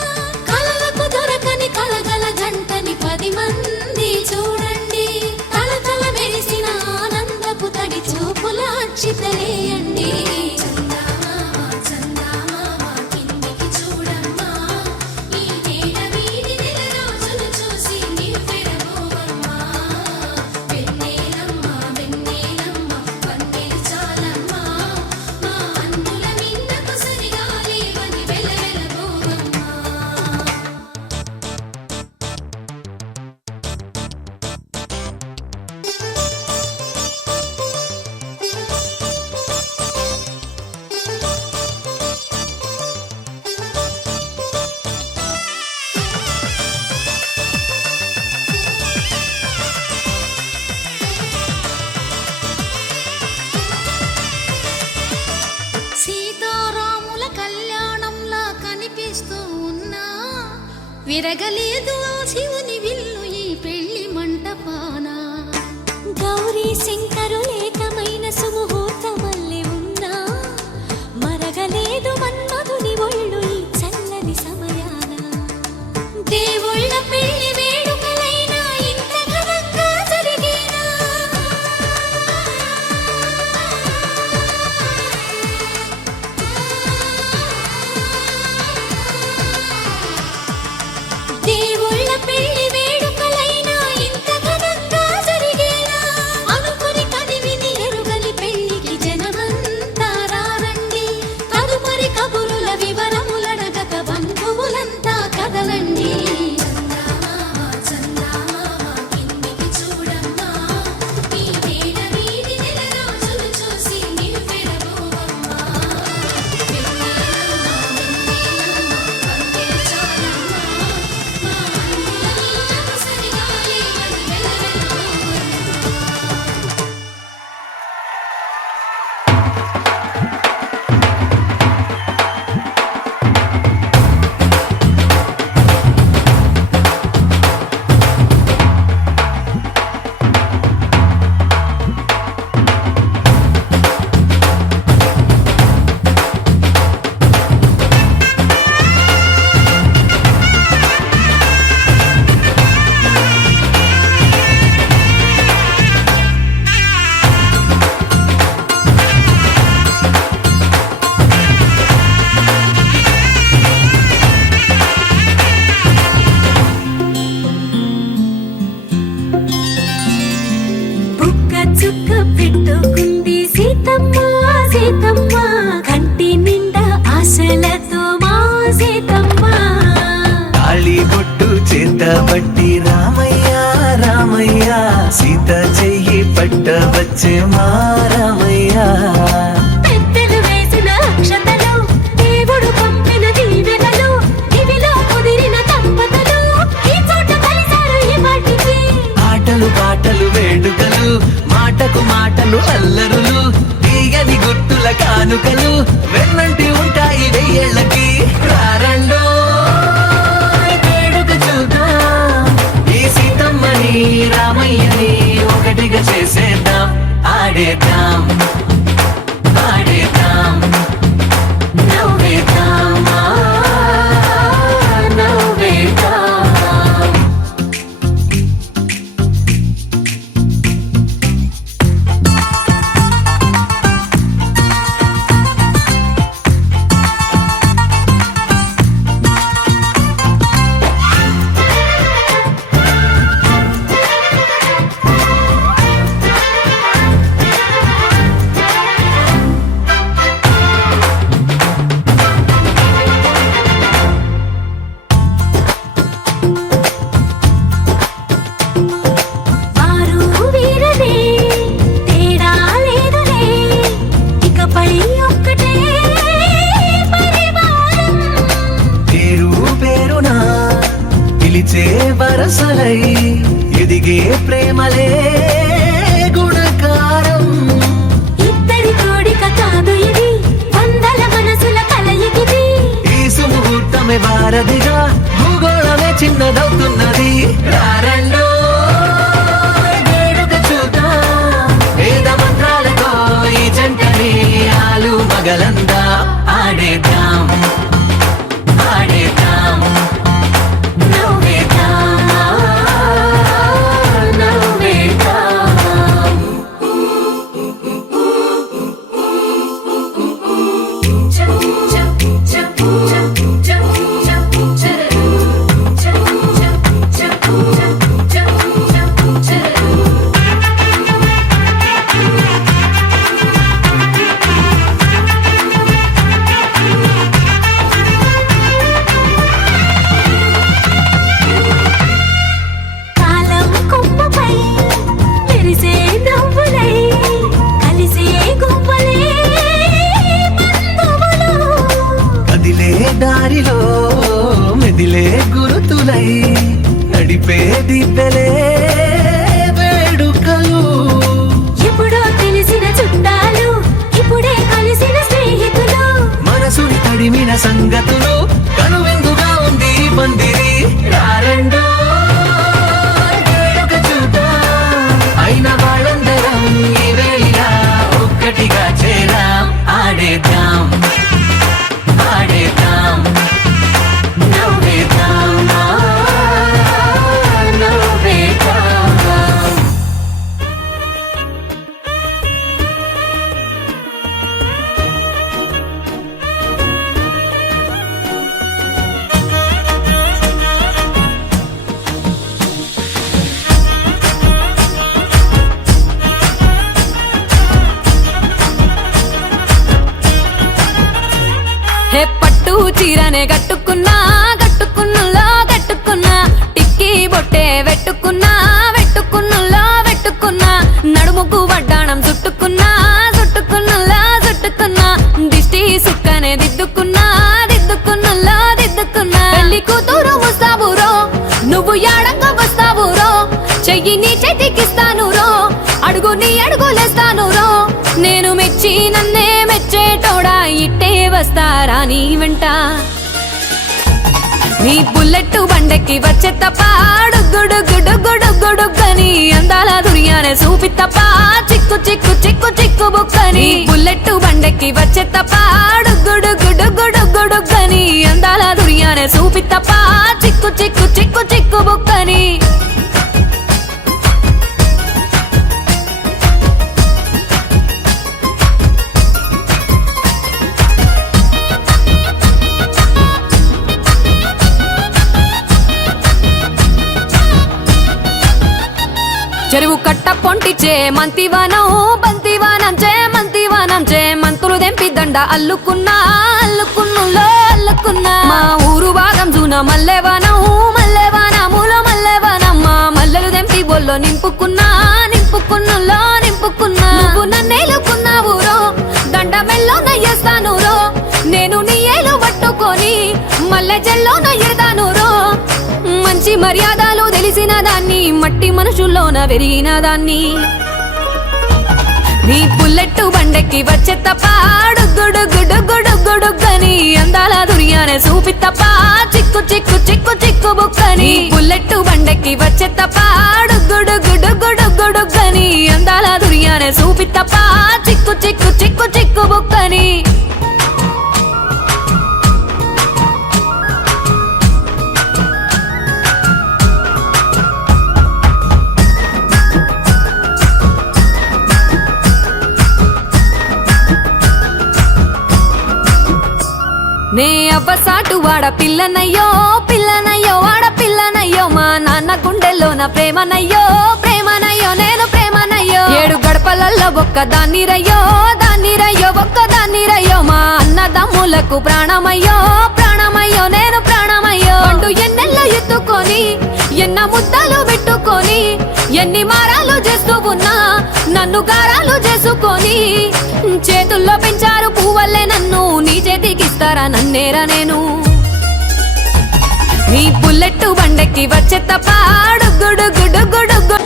విరగలేదు ఆ శివుని విల్లు ఈ పెళ్లి మంటపాన గౌరీ శంకరు ఏకమైన సుముహూర్తమల్లి ఉన్నా మరగలేదు మన్మధుని ఒళ్ళు ఈ చల్లని సమయాన దేవుళ్ళ పెళ్లి వేడుకలైనా ఇంత ఘనంగా జరిగేనా దేవుళ్ళ పెళ్లి వేడుకలైనా ఇంత ఘనంగా జరిగేనా అనుకుని కదివిని ఎరుగని పెళ్లికి జనమంతా రారండి తదుపరి కబురుల వివరములడగక బంధువులంతా కదలండి కిందికి చూడమ్మా ఈ నేల వీధి నెల రోజులు చూసి నివ్వెరబోవమ్మా బుక్క చుక్క పెట్టుకుంది సీతమ్మ సీతమ్మ కంటి నిండా ఆశలతో మా సీతమ్మ తాళి బొట్టు చేతబట్టి రామయ్య రామయ్య సీత చెయ్యి పట్ట వచ్చే మా రామయ్య పెద్దలు వేసిన అక్షతలు దేవుడు పంపిన దీవెనలు ఇవిలో కుదిరిన దంపతులు ఈ చోట కలిశారు ఈ వాటికి ఆటలు పాటలు వేడుకలు మాటకు మాటలు అల్లరులు తీయని గుర్తుల కానుకలు వెన్నంటి ఉంటాయి వెయ్యేళ్ళకి రారండో వేడుక చూద్దాం ఈ సీతమ్మని రామయ్యని ఒకటిగా చేసేద్దాం ఆడేద్దాం పాడేద్దాం నవ్వేద్దాం నవ్వేద్దాం వారు వీరనే తేడా లేదులే ఇకపై ఒక్కటే పరివారం పేరు పేరునా పిలిచే వరసలై ఎదిగే ప్రేమలే గుణకారం ఇద్దరి కోడిక కాదు ఇది వందల మనసుల కలయికిది ఈ సుముహూర్తమే వారధిగా భూగోళమే చిన్నదవుతున్నది రారండో వేడుక చూద్దాం వేద మంత్రాలతో ఈ జంటని ఆలు మగలందా ఆడేద్దాం ఆడేద్దాం నవ్వేద్దాం నవ్వేద్దాం Jump, గుంటూరు వస్తావు రో, నువ్వు యాడంగా వస్తావు రో, చెయ్యి నీ చేతికిస్తాను రో, అడుగు నీ అడుగులేస్తాను రో, నేను మెచ్చి నన్నే మెచ్చేటోడా ఇట్టే వస్తారా నీ వెంట. నీ బుల్లెట్ బండెక్కి వచ్చే తప్ప గుడుగుడుగుడుగుడుగుడుగని అందాల దుర్యానే చూపి తప్ప చిక్కు చిక్కు చిక్కు చిక్కు బుక్కని. బుల్లెట్ బండెక్కి వచ్చే తప్ప గుడుగుడుగుడుగుడుగని అందాల దుర్యానే చూపి తప్ప చిక్కు చిక్కు చిక్కు చిక్కు బుక్కని. చెరువు కట్ట పొంటిచే మంతివానం బంతివానం చే మంతివానం చే మంతులు దెంపి దండ అల్లుకున్నా అల్లుకున్నులో అల్లుకున్నా. మా ఊరు భాగం జూన మల్లెవానం మల్లెవానములో మల్లెవానం, మా మల్లెలు దెంపి బొల్లో నింపుకున్నా నింపుకున్నులో నింపుకున్నా. నువ్వు నన్నేలుకున్నావు రో, దండ మెల్లో నయ్యేస్తాను రో, నేను నీ ఏలు పట్టుకొని మల్లె జల్లో నయ్యేదాను రో. మంచి మర్యాదలు తెలిసిన దాన్ని, మట్టి మనుషుల్లోన పెరిగిన దాన్ని. నీ బుల్లెట్ బండెక్కి వచ్చే తప్ప గుడుగుడుగుడుగుడుగని అందాల దుర్యానే చూపి తప్ప చిక్కు చిక్కు చిక్కు చిక్కు బుక్కని. బుల్లెట్ బండెక్కి వచ్చే తప్ప గుడుగుడుగుడుగుడుగని అందాల దుర్యానే చూపి తప్ప చిక్కు చిక్కు చిక్కు చిక్కు బుక్కని. నే అవ్వసాటు వాడ పిల్లనయ్యో పిల్లనయ్యో వాడ పిల్లనయ్యో, మా నాన్న గుండెల్లో నా ప్రేమనయ్యో ప్రేమనయ్యో నేను ప్రేమనయ్యో. 7 గడపలల్లో ఒక్క దాన్ని రయ్యో దాన్ని రయ్యో ఒక్క దాన్ని రయ్యో, మా అన్నదమ్ములకు ప్రాణమయ్యో ప్రాణమయ్యో నేను ప్రాణమయ్యో. అంటూ ఎన్నెల్లో ఎత్తుకొని ఎన్న ముద్దలు పెట్టుకొని ఎన్ని మారాలు చేస్తూ ఉన్నా నన్ను గారాలు చేసుకొని. చేతుల్లో పెంచారు పువ్వల్లే నన్ను, నీ చేతికిస్తారా నన్నేరా నేను. నీ బుల్లెట్ బండెక్కి వచ్చే తప్ప గుడుగుడుగుడుగుడు.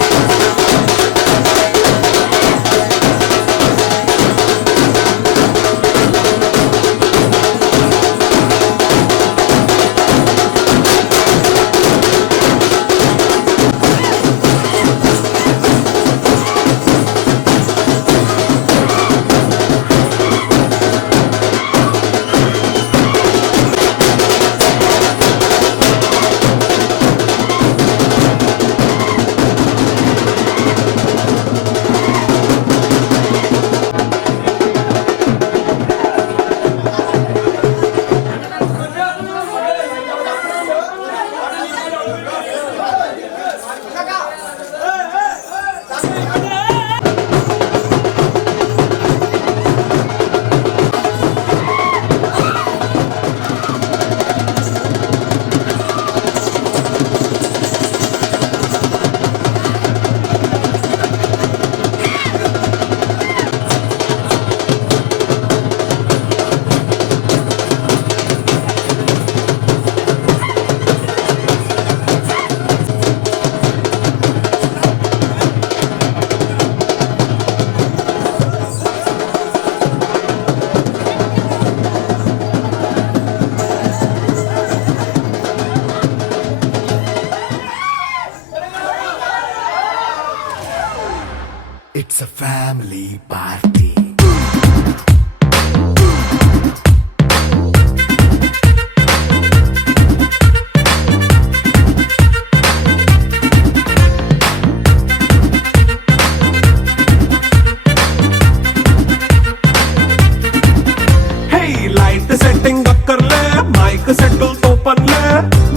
It's a family party. Hey, light setting అక్కర్లే, మైక్ సెట్టుల్ తో పనులే,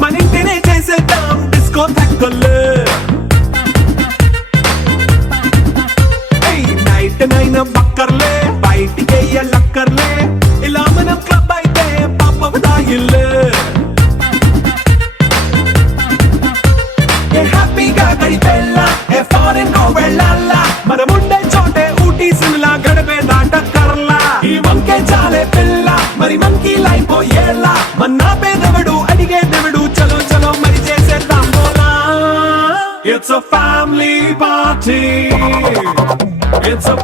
మన ఇంటినే చేసేద్దాం డిస్కో థక్కర్లే. నైనా బక్కర్లే, బయటికెయ్యలక్కర్లే, ఇలా మనం క్లబ్ అయితే పాపదాయిల్లే. హ్యాపీగా గడిపెళ్ళా, ఏ ఫారెన్ కో వెళ్ళాలా, మనముండే చోటే ఊటీ సిమ్లా గడిపే దాటక్కర్లా. ఈ వంకే చాలే పిల్ల, మరి మంకీ లైఫ్ ఏళ్ళ, మన్నా పేదవడు అడిగే దేవుడు చలో a family party. It's a